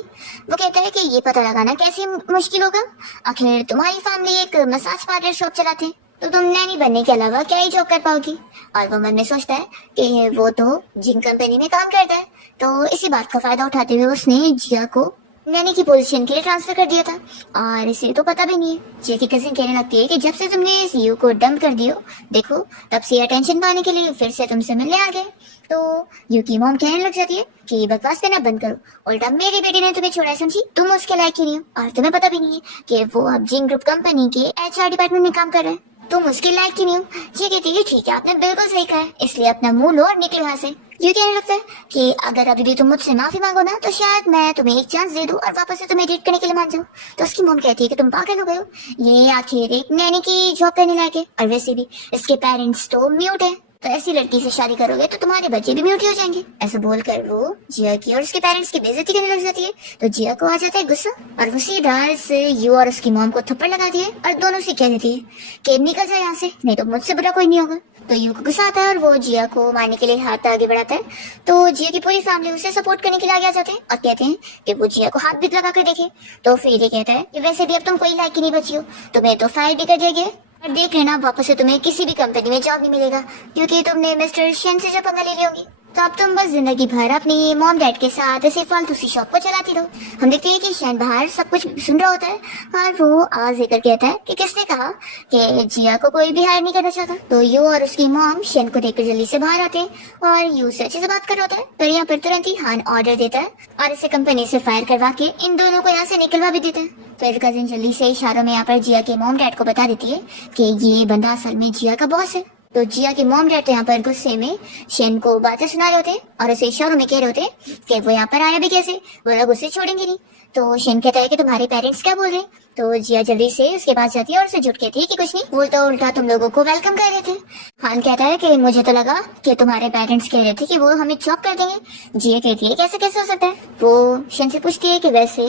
वो कहता है कि ये पता लगाना कैसे मुश्किल होगा, आखिर तुम्हारी फैमिली एक मसाज पार्लर शॉप चलाते हैं, तो तुम नैनी बनने के अलावा क्या ही जॉब कर पाओगी। और वो मन में सोचता है कि वो तो जिन कंपनी में काम करता है, तो इसी बात का फायदा उठाते हुए उसने जिया को नैनी की पोजीशन के लिए ट्रांसफर कर दिया था और इसे तो पता भी नहीं है। जिया की कजिन कहने लगती है कि जब से तुमने इस यू को डंप कर दियो, देखो तब से अटेंशन पाने के लिए फिर से तुमसे मिलने आ गए। तो यू की मॉम कहने लग जाती है कि बकवास करना बंद करो, उल्टा मेरी बेटी ने तुम्हें छोड़ा है समझी, तुम उसके लायक ही नहीं हो और तुम्हें पता भी नहीं है कि वो अब जिंग ग्रुप कंपनी के HR डिपार्टमेंट में काम कर रहा है, तुम उसके लायक ही नहीं हो। ये कहती है ठीक है, आपने बिल्कुल सही कहा है, इसलिए अपना मुंह लो और निकलो यहाँ से। ये कहने लगता है कि अगर अभी भी तुम मुझसे माफी मांगो ना तो शायद मैं तुम्हें एक चांस दे दूं और वापस से तुम्हें डेट करने के लिए मान जाऊं। तो उसकी मॉम कहती है कि तुम पागल हो गए हो, ये आखिर एक नैनी की जॉब करने लायक है और वैसे भी इसके पेरेंट्स तो म्यूट है, तो ऐसी लड़की से शादी करोगे तो तुम्हारे बच्चे भी म्यूट ही हो जाएंगे। ऐसा बोलकर वो जिया की और उसके पेरेंट्स की बेइज्जती करने लग जाती है। तो जिया को आ जाता है गुस्सा और वो सीधा से यू और उसकी मॉम को थप्पड़ लगा दिए और दोनों से कह देती है कि निकल जाए यहाँ से, नहीं तो मुझसे बुरा कोई नहीं होगा। तो यू को गुस्सा आता है और वो जिया को मारने के लिए हाथ आगे बढ़ाता है। तो जिया की पूरी फैमिली उसे सपोर्ट करने के लिए आगे आ जाते हैं और कहते हैं कि वो जिया को हाथ भी लगा कर देखे। तो फिर ये कहता है कि वैसे भी अब तुम कोई लायक ही नहीं बची हो, तुम्हें तो फायर भी कर दिया गया और देख लेना वापस से तुम्हें किसी भी कंपनी में जॉब नहीं मिलेगा क्योंकि तुमने मिस्टर शेन से जब पंगा ले ली होगी। तो अब तुम बस जिंदगी भर अपनी मॉम डैड के साथ ऐसे फालतू सी शॉप को चलाती रहो। हम देखते हैं कि शैन बाहर सब कुछ सुन रहा होता है और वो आवाज लेकर कहता है कि किसने कहा कि जिया को कोई भी हायर नहीं करना चाहता। तो यू और उसकी मॉम शैन को देखकर जल्दी से बाहर आते हैं और यू से अच्छे से बात कर रहा होता है। पर यहाँ पर तुरंत ही हान ऑर्डर देता है और इसे कंपनी से फायर करवा के इन दोनों को यहाँ से निकलवा भी देता है। फिर कजिन जल्दी से इशारों में यहाँ पर जिया के मॉम डैड को बता देती है कि ये बंदा असल में जिया का बॉस है। तो जिया के मॉम डैड यहाँ पर गुस्से में शेन को बातें सुना रहे होते हैं और उसे इशारों में कह रहे होते हैं कि वो यहाँ पर आया भी कैसे, वो लोग उसे छोड़ेंगे नहीं। तो शेन कहता है कि तुम्हारे पेरेंट्स क्या बोल रहे हैं। तो जिया जल्दी से उसके पास जाती है और उसे झूठ कहती है कि कुछ नहीं, वो तो उल्टा तुम लोगों को वेलकम कर रहे थे। हान कहता है कि मुझे तो लगा कि तुम्हारे पेरेंट्स कह रहे थे कि वो हमें जॉब कर देंगे। जिया कहती है कैसे कैसे हो सकता है। वो शेन से पूछती है कि वैसे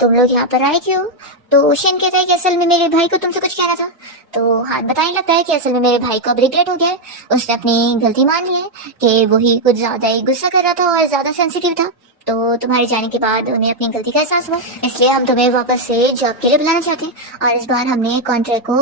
तुम लोग यहाँ पर आए क्यों। तो शेन कहता है कि असल में मेरे भाई को तुमसे कुछ कहना था। तो हान बताने लगता है कि असल में मेरे भाई को अब रिग्रेट हो गया है, उसने अपनी गलती मान ली है कि वही कुछ ज्यादा ही गुस्सा कर रहा था और ज्यादा सेंसिटिव था। तो तुम्हारे जाने के बाद उन्हें अपनी गलती का एहसास हुआ, इसलिए हम तुम्हें वापस से जॉब के लिए बुलाना चाहते हैं और इस बार हमने कॉन्ट्रैक्ट को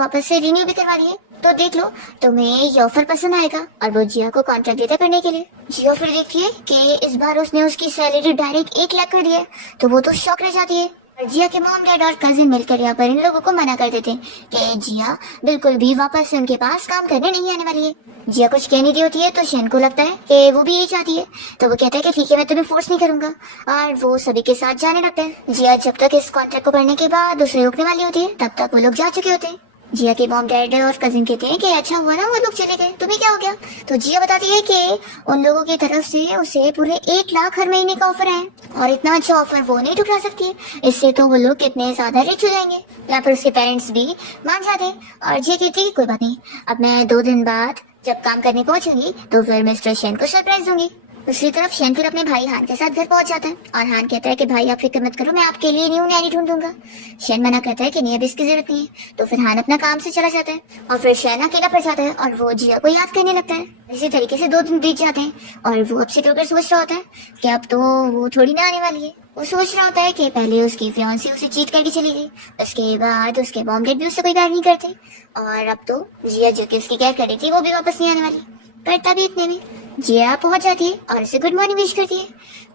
वापस से रिन्यू भी करवा दिए। तो देख लो तुम्हें ये ऑफर पसंद आएगा। और वो जिया को कॉन्ट्रैक्ट देता करने के लिए। जिया फिर देखती है कि इस बार उसने उसकी सैलरी डायरेक्ट 1 लाख कर दिया है। तो वो तो शॉक रह जाती है। जिया के मॉम डैड और कजिन मिलकर यहाँ पर इन लोगों को मना कर देते हैं कि जिया बिल्कुल भी वापस से उनके पास काम करने नहीं आने वाली है। जिया कुछ कह नहीं रही होती है तो शेन को लगता है कि वो भी यही चाहती है। तो वो कहता है कि ठीक है, मैं तुम्हें फोर्स नहीं करूंगा और वो सभी के साथ जाने लगता है। जिया जब तक इस कॉन्ट्रैक्ट को पढ़ने के बाद उसे रोकने वाली होती है तब तक वो लोग जा चुके होते हैं। जिया के मॉम डैड और कजिन कहते हैं कि अच्छा हुआ ना वो लोग चले गए, तुम्हें क्या हो गया। तो जिया बताती है कि उन लोगों की तरफ से उसे पूरे 1 लाख हर महीने का ऑफर है और इतना अच्छा ऑफर वो नहीं ठुकरा सकती है, इससे तो वो लोग कितने ज्यादा रिच हो जाएंगे। यहाँ पर उसके पेरेंट्स भी मान जाते हैं और जिया कहती है कोई बात नहीं, अब मैं 2 दिन बाद जब काम करने पहुंचूंगी तो फिर मिस्टर शेन को सरप्राइज दूंगी। दूसरी तरफ शेन फिर अपने भाई हान के साथ घर पहुंच जाता है और हान कहता है कि भाई आप फिक्र मत करो, मैं आपके लिए न्यू नैनी ढूंढ दूंगा। शेन मना करता है कि नहीं, अब इसकी जरूरत नहीं है। तो फिर हान अपना काम से चला जाता है और फिर शेन अकेला पड़ जाता है और वो जिया को याद करने लगता है। इसी तरीके से 2 दिन बीत जाते हैं और वो अपसेट होकर सोच रहा होता है कि अब तो वो थोड़ी ना आने वाली है। वो सोच रहा होता है कि पहले उसकी फियांसी उसे चीट करके चली गई, उसके बाद उसके मॉम डैड भी उससे कोई प्यार नहीं करते और अब तो जिया जो कि उसकी केयर कर रही थी वो भी वापस नहीं आने वाली। पर तभी इतने में जिया पहुंच जाती है और उसे गुड मॉर्निंग विश करती है।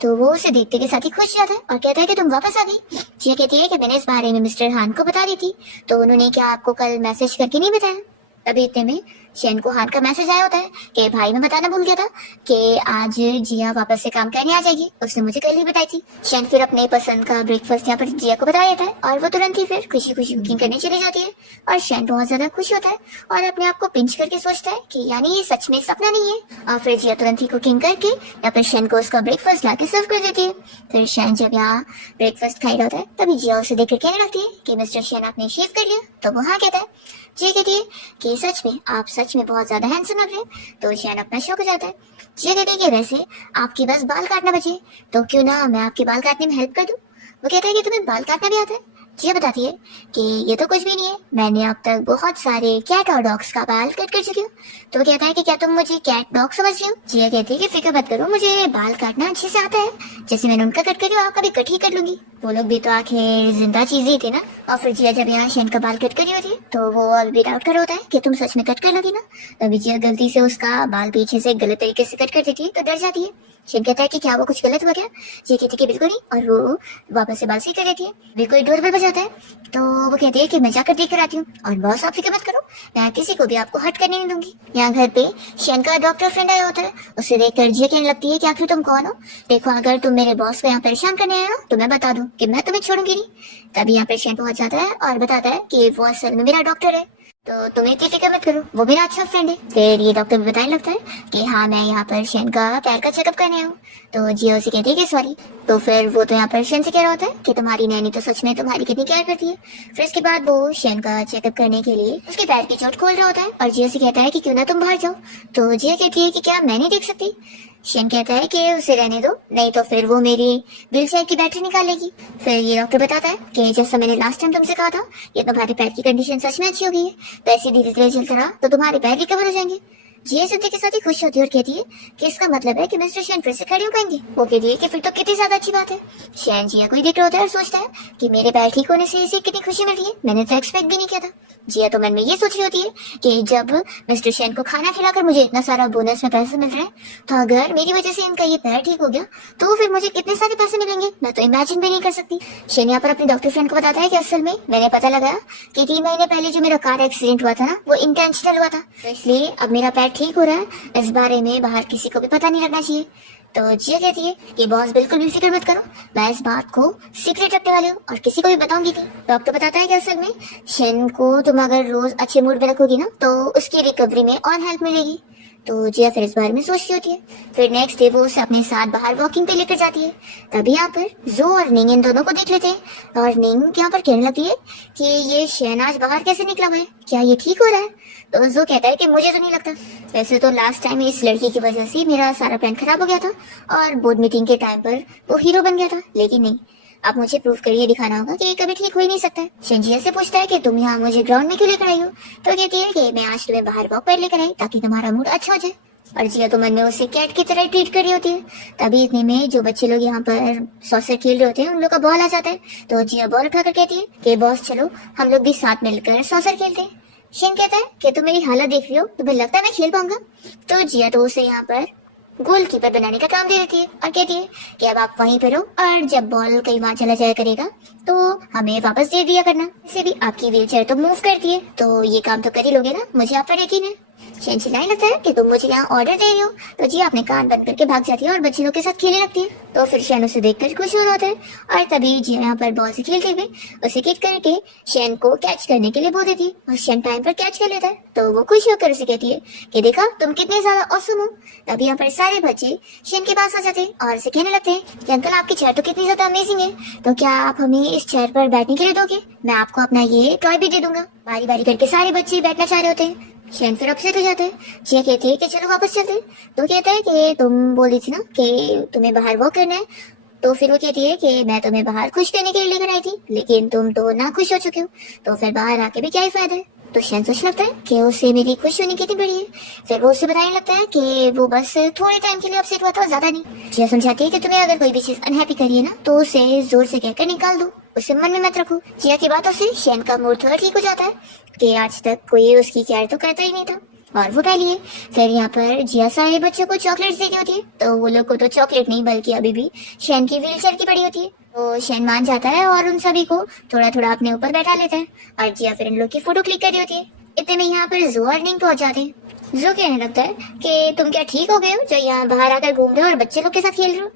तो वो उसे देखते के साथ ही खुश जाता है और कहता है कि तुम वापस आ गई। जिया कहती है कि मैंने इस बारे में मिस्टर हान को बता दी थी, तो उन्होंने क्या आपको कल मैसेज करके नहीं बताया? तभी इतने में शेन को हान का मैसेज आया होता है कि भाई मैं बताना भूल गया था कि आज जिया वापस से काम करने आ जाएगी, उसने मुझे कल ही बताई थी। शेन फिर अपने पसंद का ब्रेकफास्ट यहाँ पर जिया को बता देता है और वो तुरंत ही फिर खुशी खुशी कुकिंग करने चली जाती है और शेन बहुत ज्यादा खुश होता है और अपने आप को पिंच करके सोचता है कि यानी ये सच में सपना नहीं है। और फिर जिया तुरंत ही कुकिंग करके या फिर शेन को उसका ब्रेकफास्ट ला के सर्व कर देती है। फिर शेन जब यहाँ ब्रेकफास्ट खाई रहा होता है तभी जिया उसे देखकर कहने लगती है कि मिस्टर शेन आपने शेव कर लिया? तो वो हाँ कहता है। जिया कहती है कि सच में आप सच में बहुत ज्यादा हैंडसम लग रहे हैं। तो शेन अपना शौक हो जाता है। जिया कहती है कि वैसे आपके बस बाल काटना बचे तो क्यों ना मैं आपके बाल काटने में हेल्प कर दूं। वो कहता है कि तुम्हें बाल काटना भी आता है? जिया बताती है कि ये तो कुछ भी नहीं है, मैंने अब तक बहुत सारे कैट और डॉग्स का बाल कट कर चुकी हूँ। तो वो कहता है कि क्या तुम मुझे कैट डॉग समझ रही हो? जिया कहती है कि फिक्र मत करो, मुझे बाल काटना अच्छे से आता है, जैसे मैंने उनका कट करी आपका भी कट ही कर लूंगी। वो लोग भी तो आखिर जिंदा चीजें ही थे ना। और फिर जिया जब यहाँ शेन का बाल कट करी होती है तो वो अभी भी डाउट कर होता है कि तुम सच में कट कर लोगी ना। तभी जिया गलती से उसका बाल पीछे से गलत तरीके से कट कर देती है तो डर जाती है। शेन कहता है कि क्या वो कुछ गलत हुआ क्या? जिया कहती है कि बिल्कुल नहीं और वो वापस से बाल सही कर देती है। बिल्कुल डोरबेल बजाता है तो वो कहती है कि मैं जाकर देख कर आती हूँ और बॉस आप फिक्र मत करो, मैं किसी को भी आपको हट करने नहीं दूंगी। यहाँ घर पे शेन का डॉक्टर फ्रेंड आया होता है, उसे देखकर जिया कहने लगती है कि आखिर तुम कौन हो? देखो अगर तुम मेरे बॉस को यहाँ परेशान करने आए हो तो मैं बता दूं कि मैं तुम्हें छोड़ूंगी नहीं। तभी यहाँ पे शेन पहुंच जाता है और बताता है कि वो असल में मेरा डॉक्टर है, तो तुम्हें इतनी फिक्र मत करो, वो मेरा अच्छा फ्रेंड है। फिर ये डॉक्टर भी बताने लगता है कि हाँ मैं यहाँ पर शेन का पैर का चेकअप करने आया हूँ। तो जिया उसे कहती है कि सॉरी। तो फिर वो तो यहाँ पर शेन से कह रहा होता है कि तुम्हारी नैनी तो सच में तुम्हारी कितनी केयर करती है। फिर इसके बाद वो शेन का चेकअप करने के लिए उसके पैर की चोट खोल रहा होता है और जिया से कहता है कि क्यों ना तुम बाहर जाओ। तो जिया कहती है कि क्या मैं नहीं देख सकती? शेन कहता है कि उसे रहने दो, नहीं तो फिर वो मेरी व्हीलचेयर की बैटरी निकाल लेगी। फिर ये डॉक्टर बताता है कि जैसा मैंने लास्ट टाइम तुमसे कहा था कि तुम्हारे पैर की कंडीशन सच में अच्छी हो गई है, तो ऐसे धीरे धीरे चलता रहा तो तुम्हारे पैर रिकवर हो जाएंगे। जिया सुनते के साथ ही खुश होती है और कहती है कि इसका मतलब है कि मिस्टर शेन फिर से खड़े हो पाएंगे। वो कहती है कि फिर तो कितनी ज्यादा अच्छी बात है। शेन जिया को ही देख रहा होता है और सोचता है कि मेरे पैर ठीक होने से इसे कितनी खुशी मिल रही है, मैंने तो एक्सपेक्ट भी नहीं किया था। जिया तो मन में ये सोच रही होती है कि जब मिस्टर शेन को खाना खिलाकर मुझे इतना सारा बोनस में पैसे मिल रहे हैं, तो अगर मेरी वजह से इनका ये पैर ठीक हो गया तो फिर मुझे कितने सारे पैसे मिलेंगे, मैं तो इमेजिन भी नहीं कर सकती। शेन यहाँ पर अपने डॉक्टर फ्रेंड को बताता है कि असल में मैंने पता लगाया कि 3 महीने पहले जो मेरा कार एक्सीडेंट हुआ था ना वो इंटेंशनल हुआ था, तो इसलिए अब मेरा पैर ठीक हो रहा है, इस बारे में बाहर किसी को भी पता नहीं लगना चाहिए। तो जिया कहती है कि बॉस बिल्कुल भी फिक्र मत करो, मैं इस बात को सीक्रेट रखने वाली हूँ और किसी को भी बताऊंगी नहीं। डॉक्टर बताता है कि असल में शेन को तुम अगर रोज अच्छे मूड में रखोगी ना तो उसकी रिकवरी में और हेल्प मिलेगी। तो जिया फिर इस बारे में सोचती होती है। फिर नेक्स्ट डे वो उसे अपने साथ बाहर वॉकिंग पे लेकर जाती है। तभी यहाँ पर जो और निंग इन दोनों को देख लेते हैं और निंग यहाँ पर कहने लगती है कि ये शेन आज बाहर कैसे निकला हुआ है, क्या ये ठीक हो रहा है? तो जो कहता है कि मुझे तो नहीं लगता, वैसे तो लास्ट टाइम इस लड़की की वजह से मेरा सारा प्लान खराब हो गया था और बोर्ड मीटिंग के टाइम पर वो हीरो बन गया था, लेकिन नहीं, अब मुझे प्रूव करिए दिखाना होगा कि ये कभी ठीक हो ही नहीं सकता है। शेन से पूछता है कि तुम यहाँ मुझे ग्राउंड में क्यों लेकर आई हो? तो कहती है कि मैं आज तुम्हें बाहर वॉक पर लेकर आई ताकि तुम्हारा मूड अच्छा हो जाए। और जिया तो मन में उसे कैट की तरह ट्रीट कर रही होती है। तभी इतने में जो बच्चे लोग यहाँ पर सॉसर खेल रहे होते हैं उन लोग का बॉल आ जाता है। तो जिया बॉल उठाकर कहती है कि बॉस चलो हम लोग भी साथ मिलकर सॉसर खेलते हैं। शेन कहता है कि तुम मेरी हालत देख रही हो, तुम्हें लगता है मैं खेल पाऊंगा? तो जिया तो उसे यहाँ पर गोलकीपर बनाने का काम दे देती है और कहती है कि अब आप वहीं पर हो और जब बॉल कहीं वहां चला जाया करेगा तो हमें वापस दे दिया करना। इसे भी आपकी व्हीलचेयर तो मूव करती है, तो ये काम तो कर ही लोगे ना, मुझे आप पर यकीन है। शेन चिल्लाने लगता है कि तुम मुझे यहाँ ऑर्डर दे रही हो। तो जिया अपने कान बंद करके भाग जाती है और बच्चे लोग के साथ खेलने लगती है। तो फिर शेन उसे देखकर खुश हो रहा होता है और तभी जिया यहाँ पर बॉल से खेलते हुए उसे किक करके शेन को कैच करने के लिए बोल देती है और शेन टाइम पर कैच कर लेता है। तो वो खुश होकर उसे कहती है कि देखा तुम कितने ज्यादा ऑसम हो। तभी यहाँ पर सारे बच्चे शेन के पास आ जाते हैं और उसे कहने लगते हैं कि अंकल आपकी चेयर तो कितनी ज्यादा अमेजिंग है, तो क्या आप हमें इस चेयर पर बैठने के लिए दोगे? मैं आपको अपना ये टॉय भी दे दूंगा। बारी बारी करके सारे बच्चे बैठना चाह रहे होते हैं। शैन फिर अपसेट हो जाता है। जिया कहती है कि चलो वापस चलते हैं। तो कहता है कि तुम बोली थी ना कि तुम्हें बाहर वॉक करना है। तो फिर वो कहती है कि मैं तुम्हें बाहर खुश करने के लिए लेकर आई थी, लेकिन तुम तो ना खुश हो चुके हो, तो फिर बाहर आके भी क्या ही फायदा है। तो शैन सोचने लगता है कि उससे मेरी खुश होने कितनी बड़ी है। फिर वो उससे बताने लगता है कि वो बस थोड़े टाइम के लिए अपसेट हुआ था, ज्यादा नहीं। जिया समझाती है कि तुम्हें अगर कोई भी चीज अनहैप्पी करिए ना तो उसे जोर से कहकर निकाल दो, उसे मन में मत रखो। जिया की बातों से शैन का मूड थोड़ा ठीक हो जाता है कि आज तक कोई उसकी केयर तो करता ही नहीं था, और वो पहली है। फिर यहाँ पर जिया सारे बच्चों को चॉकलेट्स देती होती है, तो वो लोग को तो चॉकलेट नहीं बल्कि अभी भी शैन की व्हीलचेयर की पड़ी होती है। तो शैन मान जाता है और उन सभी को थोड़ा थोड़ा अपने ऊपर बैठा लेता है, और जिया फिर इन लोग की फोटो क्लिक कर रही होती है। इतने में यहाँ पर जो और निंग पहुंच जाते हैं। जो कहने लगता है कि तुम क्या ठीक हो गए हो जो यहाँ बाहर आकर घूम रहे हो और बच्चे लोग के साथ खेल रहे हो।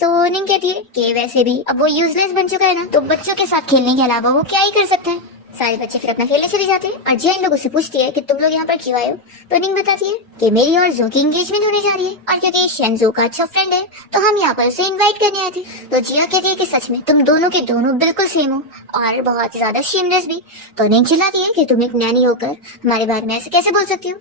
तो निंग कहती है कि वैसे भी अब वो यूजलेस बन चुका है ना, तो बच्चों के साथ खेलने के अलावा वो क्या ही कर सकता है। सारे बच्चे फिर अपना खेलने चले जाते हैं, और जिया इन लोगों से पूछती है कि तुम लोग यहाँ पर क्यों आए हो। तो निंग बताती है कि मेरी और जो की एंगेजमेंट होने जा रही है, और क्योंकि शैन जो का अच्छा फ्रेंड है तो हम यहाँ पर उसे इनवाइट करने आए थे। तो जिया कहती है कि सच में तुम दोनों के दोनों बिल्कुल सेम हो, और बहुत ज्यादा शेमलेस भी। तो निंग चिल्लाती है कि तुम एक नैनी होकर हमारे बारे में ऐसे कैसे बोल सकती हो।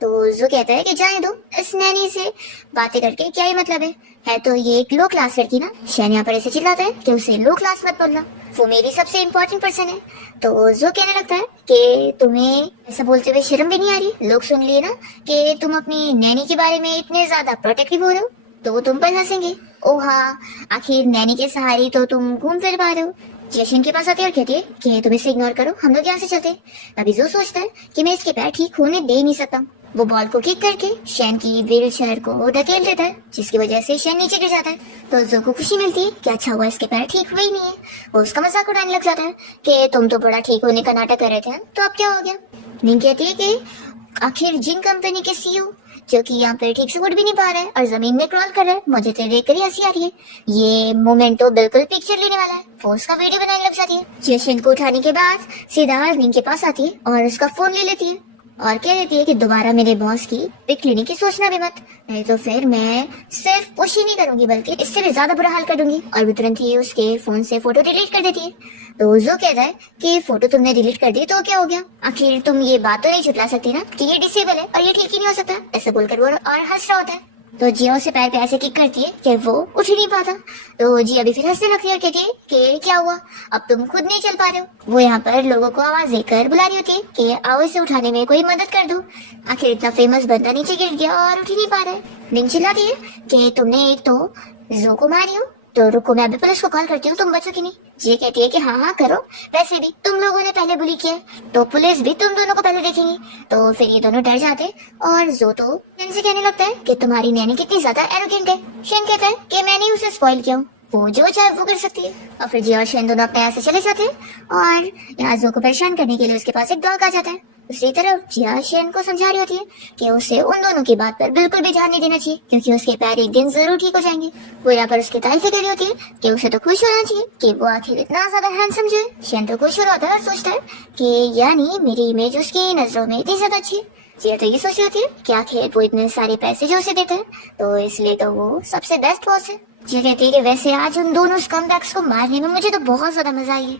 तो जो कहता है कि जाने दो, इस नैनी से बातें करके क्या ही मतलब है तो ये एक लो क्लास लड़की ना। शैन यहाँ पर ऐसे चिल्लाता है कि उसे लो क्लास मत बोलना, वो मेरी सबसे इम्पोर्टेंट पर्सन है। तो जो कहने लगता है कि तुम्हें ऐसा बोलते हुए शर्म भी नहीं आ रही, लोग सुन लिए ना कि तुम अपनी नैनी के बारे में इतने ज्यादा प्रोटेक्टिव हो रहे हो तो तुम पर हंसेंगे। ओ हाँ, आखिर नैनी के सहारे तो तुम घूम फिर पा रहे हो। जशन के पास आती है और कहती है कि तुम इसे इग्नोर करो, हम लोग यहाँ से चलते। अभी जो सोचता है कि मैं इसके पैर ठीक होने दे नहीं सकता, वो बॉल को किक करके शैन की व्हीलचेयर को ढकेल देता है, जिसकी वजह से शैन नीचे गिर जाता है। तो जो को खुशी मिलती है कि अच्छा हुआ इसके पैर ठीक हुए ही नहीं है। वो उसका मजाक उड़ाने लग जाता है कि तुम तो बड़ा ठीक होने का नाटक कर रहे थे, तो अब क्या हो गया। निंग कहती है कि आखिर जिन कंपनी के सीईओ जो कि यहाँ पे ठीक से उठ भी नहीं पा रहा है और जमीन में क्रॉल कर रहा है, मुझे तो देख कर ही हंसी आ रही है। ये मोमेंट तो बिल्कुल पिक्चर लेने वाला है। वो उसका वीडियो बनाने लग जाती है। जशन को उठाने के बाद सीधा निंग के पास आती है और उसका फोन ले लेती है, और कह देती है कि दोबारा मेरे बॉस की पिक लेने की सोचना भी मत, नहीं तो फिर मैं सिर्फ पुश ही नहीं करूंगी बल्कि इससे भी ज्यादा बुरा हाल कर दूंगी। और वो तुरंत ही उसके फोन से फोटो डिलीट कर देती है। तो जो कहता है कि फोटो तुमने डिलीट कर दी तो क्या हो गया, आखिर तुम ये बात तो नहीं छुटला सकती ना कि ये डिसेबल है और ये ठीक ही नहीं हो सकता। ऐसे बोलकर वो और हंस रहा होता है। तो जिया उसे पैर पे ऐसे किक करती है कि वो उठ ही नहीं पाता। तो जिया भी फिर हंसने लगती है और कहती है कि क्या हुआ, अब तुम खुद नहीं चल पा रहे हो। वो यहाँ पर लोगों को आवाज देकर बुला रही होती है कि आओ इसे उठाने में कोई मदद कर दो, आखिर इतना फेमस बंदा नीचे गिर गया और उठ ही नहीं पा रहा है। निंग चिल्लाती है कि तुमने एक तो जो को मारी हो, तो रुको मैं अभी पुलिस को कॉल करती हूँ, तुम बचो की नहीं। जी कहती है कि हाँ हाँ करो, वैसे भी तुम लोगों ने पहले बुली किया तो पुलिस भी तुम दोनों को पहले देखेंगी। तो फिर ये दोनों डर जाते और जो तो शैन से कहने लगता है कि तुम्हारी नैनी कितनी ज्यादा एरोगेंट है। शैन कहता है कि मैंने उसे स्पॉइल किया हूँ, वो जो चाहे वो कर सकती है। और फिर जी और शैन दोनों अपने यहाँ से चले जाते हैं और यहाँ जो को परेशान करने के लिए उसके पास एक डॉग आ जाता है। दूसरी तरफ जिया शैन को समझा रही होती है कि उसे उन दोनों की बात पर बिल्कुल भी ध्यान नहीं देना चाहिए, क्योंकि उसके पैर एक दिन जरूर ठीक हो जाएंगे। वो यहाँ पर उसकी तारीफ कर रही होती है कि उसे तो खुश होना चाहिए कि वो आखिर इतना ज्यादा हैंडसम जो है। शैन तो खुश हो रहा होता है और सोचता है कि यानी मेरी इमेज उसकी नजरों में इतनी ज्यादा अच्छी है। जिया तो ये सोच रही होती है कि आखिर वो इतने सारे पैसे जो उसे देता है तो इसलिए तो वो सबसे बेस्ट बॉस है। जिया कहती है कि वैसे आज उन दोनों स्कमबैग्स को मारने में मुझे तो बहुत ज्यादा मजा आई है।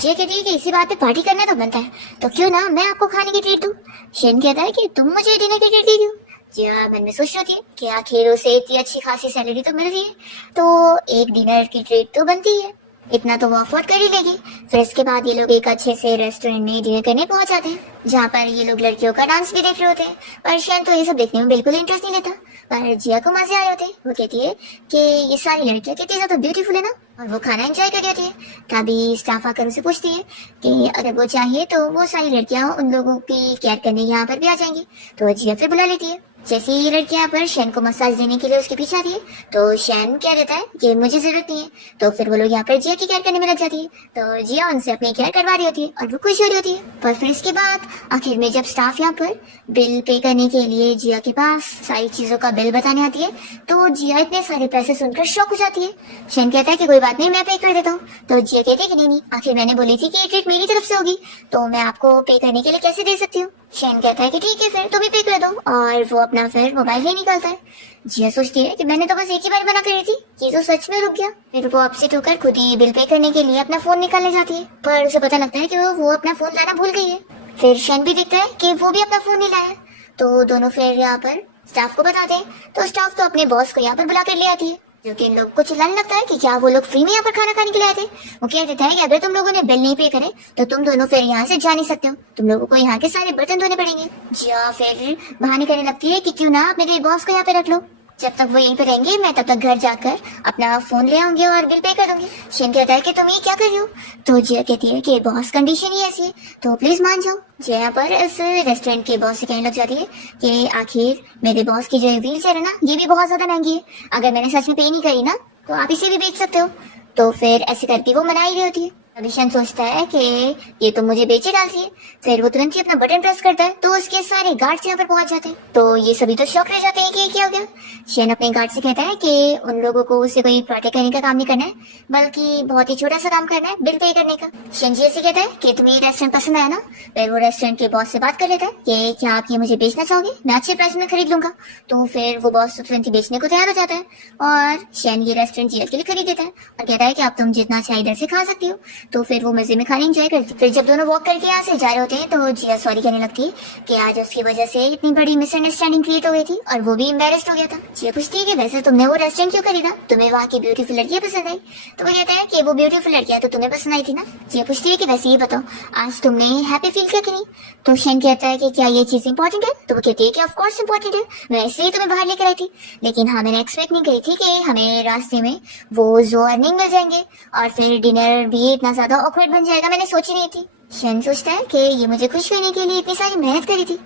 जिया कहती है कि इसी बात पे पार्टी करना तो बनता है, तो क्यों ना मैं आपको खाने की ट्रीट दूं। शैन कहता है कि तुम मुझे डिनर की ट्रीट दे दो। जिया मन में सोच रही है कि आखिर उसे इतनी अच्छी खासी सैलरी तो मिल रही है, तो एक डिनर की ट्रीट तो बनती है, इतना तो वो अफोर्ड कर ही लेगी। फिर इसके बाद ये लोग एक अच्छे से रेस्टोरेंट में डिनर करने पहुंच जाते हैं, जहाँ पर ये लोग लड़कियों का डांस भी देख रहे होते हैं। पर शैन तो ये सब देखने में बिल्कुल इंटरेस्ट नहीं लेता, पर जिया को मजे आ रहे होते हैं। वो कहती है कि ये सारी लड़कियां कितनी ज्यादा ब्यूटीफुल है ना, और वो खाना एंजॉय कर रही होती है। तभी स्टाफ आकर उसे पूछती है कि अगर वो चाहिए तो वो सारी लड़कियां उन लोगों की केयर करने यहाँ पर भी आ जाएंगी। तो जिया फिर बुला लेती है। जैसे ही ये लड़की यहाँ पर शैन को मसाज देने के लिए उसके पीछे आती है तो शैन कह देता है कि मुझे जरूरत नहीं है। तो फिर वो लोग यहाँ पर जिया की केयर करने में लग जाती है। तो जिया उनसे अपनी केयर करवा रही होती है और वो खुश हो रही होती है। पर फिर इसके बाद आखिर में जब स्टाफ यहाँ पर बिल पे करने के लिए जिया के पास सारी चीजों का बिल बताने आती है तो जिया इतने सारे पैसे सुनकर शॉक हो जाती है। शैन कहता है कि कोई बात नहीं, मैं पे कर देता हूँ। तो जिया कहती है कि नहीं, आखिर मैंने बोली थी कि ये ट्रीट मेरी तरफ से होगी, तो मैं आपको पे करने के लिए कैसे दे सकती हूँ। शैन कहता है कि ठीक है फिर तुम ही पे कर दो, और वो अपना फिर मोबाइल ही निकालता है। जिया सोचती है कि मैंने तो बस एक ही बार मना करी थी, ये तो सच में रुक गया। फिर वो अपसेट होकर खुद ही बिल पे करने के लिए अपना फोन निकालने जाती है, पर उसे पता लगता है कि वो अपना फोन लाना भूल गई है। फिर शन भी दिखता है कि वो भी अपना फोन नहीं लाया। तो दोनों फिर यहाँ पर स्टाफ को बताते हैं, तो स्टाफ तो अपने बॉस को यहाँ पर बुला कर ले आती है, जो कि इन लोग को चिल्लाने लगता है कि क्या वो लोग फ्री में यहाँ पर खाना खाने के लिए आए थे। वो कह देता है कि अगर तुम लोगों ने बिल नहीं पे करे तो तुम दोनों फिर यहाँ से जा नहीं सकते हो, तुम लोगों को यहाँ के सारे बर्तन धोने पड़ेंगे। जिया फिर बहाने करने लगती है कि क्यों ना अपने बॉस को यहाँ पे रख लो, जब तक वो यहीं पे रहेंगे मैं तब तक घर जाकर अपना फोन ले आऊंगी और बिल पे कर दूंगी। शेन कहता है कि तुम ये क्या कर रही हो, तो जिया कहती है कि बॉस कंडीशन ही ऐसी है तो प्लीज मान जाओ। जिया यहाँ पर इस रेस्टोरेंट के बॉस से कहने लग जाती है कि आखिर मेरे बॉस की जो व्हील चेयर है ना ये भी बहुत ज्यादा महंगी है, अगर मैंने सच में पे नहीं करी ना तो आप इसे भी बेच सकते हो। तो फिर ऐसे करके वो मना ही रही होती है। अभी शन सोचता है कि ये तो मुझे बेचे डालती है, फिर वो तुरंत ही अपना बटन प्रेस करता है तो उसके सारे गार्ड्स यहाँ पर पहुंच जाते हैं। तो ये सभी तो शॉक रह जाते हैं कि ये क्या हो गया। शन अपने गार्ड से कहता है कि उन लोगों को उससे कोई प्रोटेक्ट करने का काम नहीं करना है, बल्कि बहुत ही छोटा सा काम करना है, बिल पे करने का। शन जी ऐसे कहता है कि तुम्हें ये रेस्टोरेंट पसंद आया ना। फिर वो रेस्टोरेंट के बॉस से बात कर लेता है कि क्या आप ये मुझे बेचना चाहोगे, मैं अच्छे प्राइस में खरीद लूंगा। तो फिर वो बॉस तुरंत ही बेचने को तैयार हो जाता है और शन ये रेस्टोरेंट जिया के लिए खरीद देता है और कहता है कि आप तुम जितना चाहे इधर से खा सकती हो। तो फिर वो मजे में खाना एंजॉय करती है। फिर जब दोनों वॉक करके यहाँ से जा रहे होते हैं तो जिया सॉरी कहने लगती है कि आज उसकी वजह से इतनी बड़ी मिसअंडरस्टैंडिंग क्रिएट हो गई थी और वो भी एम्बेरेस्ड हो गया था। जिया पूछती है कि वैसे तुमने वो रेस्टोरेंट क्यों खरीदा, तुम्हें वहाँ की ब्यूटीफुल लड़कियां पसंद आई। तो वो कहता है कि वो ब्यूटीफुल लड़कियां तो तुम्हें पसंद आई थी ना। जिया पूछती है कि वैसे ये बताओ आज तुमने हैप्पी फील किया कि नहीं। तो शन कहता है कि क्या ये चीज इंपॉर्टेंट है। तो वो कहती है कि ऑफ कोर्स इंपॉर्टेंट है, मैं इसलिए तुम्हें बाहर लेकर आई थी, लेकिन हाँ मैंने एक्सपेक्ट नहीं करी थी कि हमें रास्ते में वो जो अर्निंग मिल जाएंगे और फिर डिनर भी इतना ज्यादा ऑकवर्ड बन जाएगा, मैंने सोची नहीं थी। शन सोचता है कि ये मुझे खुश करने के लिए इतनी सारी मेहनत करी थी।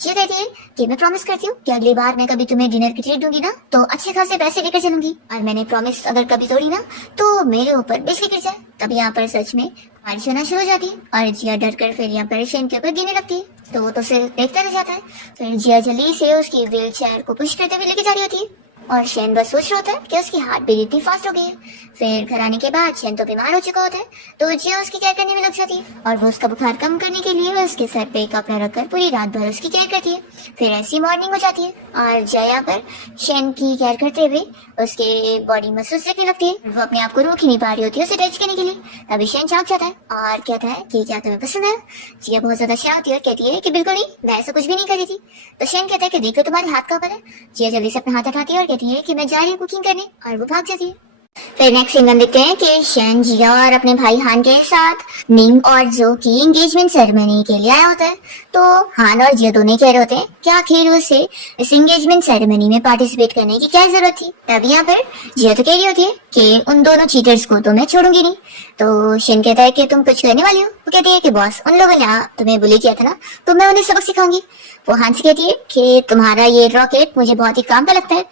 ये कहती है कि मैं प्रॉमिस करती हूँ कि अगली बार मैं कभी तुम्हें डिनर की ट्रीट दूंगी ना तो अच्छे खासे पैसे लेकर चलूंगी, और मैंने प्रॉमिस अगर कभी तोड़ी ना तो मेरे ऊपर बिजली गिर जाए। तब यहाँ पर सच में बारिश होना शुरू हो जाती है और जिया डर कर फिर यहाँ पर शन के ऊपर गिरने लगती है। तो वो तो सिर्फ देखता रह जाता है। फिर जिया जल्दी से उसकी व्हील चेयर को पुश करते हुए लेके जा रही होती है और शेन बस सोच रहा होता है कि उसकी हार्ट बीट इतनी फास्ट हो गई है। फिर घर आने के बाद शेन तो बीमार हो चुका होता है, तो जिया उसकी केयर करने में लग जाती है और वो उसका बुखार कम करने के लिए उसके सर पे कपड़ा रखकर पूरी रात भर उसकी केयर करती है। फिर ऐसी मॉर्निंग हो जाती है और जिया पर शेन की केयर करते हुए उसके बॉडी मसल्स दिखने लगती है। वो अपने आप को रोक ही नहीं पा रही होती है उसे टच करने के लिए। तभी शेन चौंक जाता है और कहता है कि क्या तुम्हें पसंद है। जिया बहुत ज्यादा शरारती है और कहती है कि बिल्कुल नहीं, मैं ऐसा कुछ भी नहीं करी थी। तो शेन कहता है कि देखो तुम्हारे हाथ का ऊपर है। जिया जल्दी से अपना हाथ उठाती है और कहती है कि मैं जा रही हूँ कुकिंग करने, और वो भाग जाती है। फिर नेक्स्ट सीन हम देखते हैं कि शेन जिया और अपने भाई हान के साथ निंग और जो की एंगेजमेंट सेरेमनी के लिए आया होता है। तो हान और जिया दोनों कह रहे होते हैं कि आखिर उसे इस एंगेजमेंट सेरेमनी में पार्टिसिपेट करने की क्या जरूरत थी। तभी यहाँ पर जिया तो कह रही होती है कि उन दोनों चीटर्स को तो मैं छोड़ूंगी नहीं। तो शेन कहता है कि तुम कुछ करने वाली हो। वो कहती है कि बॉस उन लोगों ने तुम्हें बुली किया था ना, तो मैं उन्हें सबक सिखाऊंगी। वो हान से कहती है कि तुम्हारा ये रॉकेट मुझे बहुत ही काम का लगता है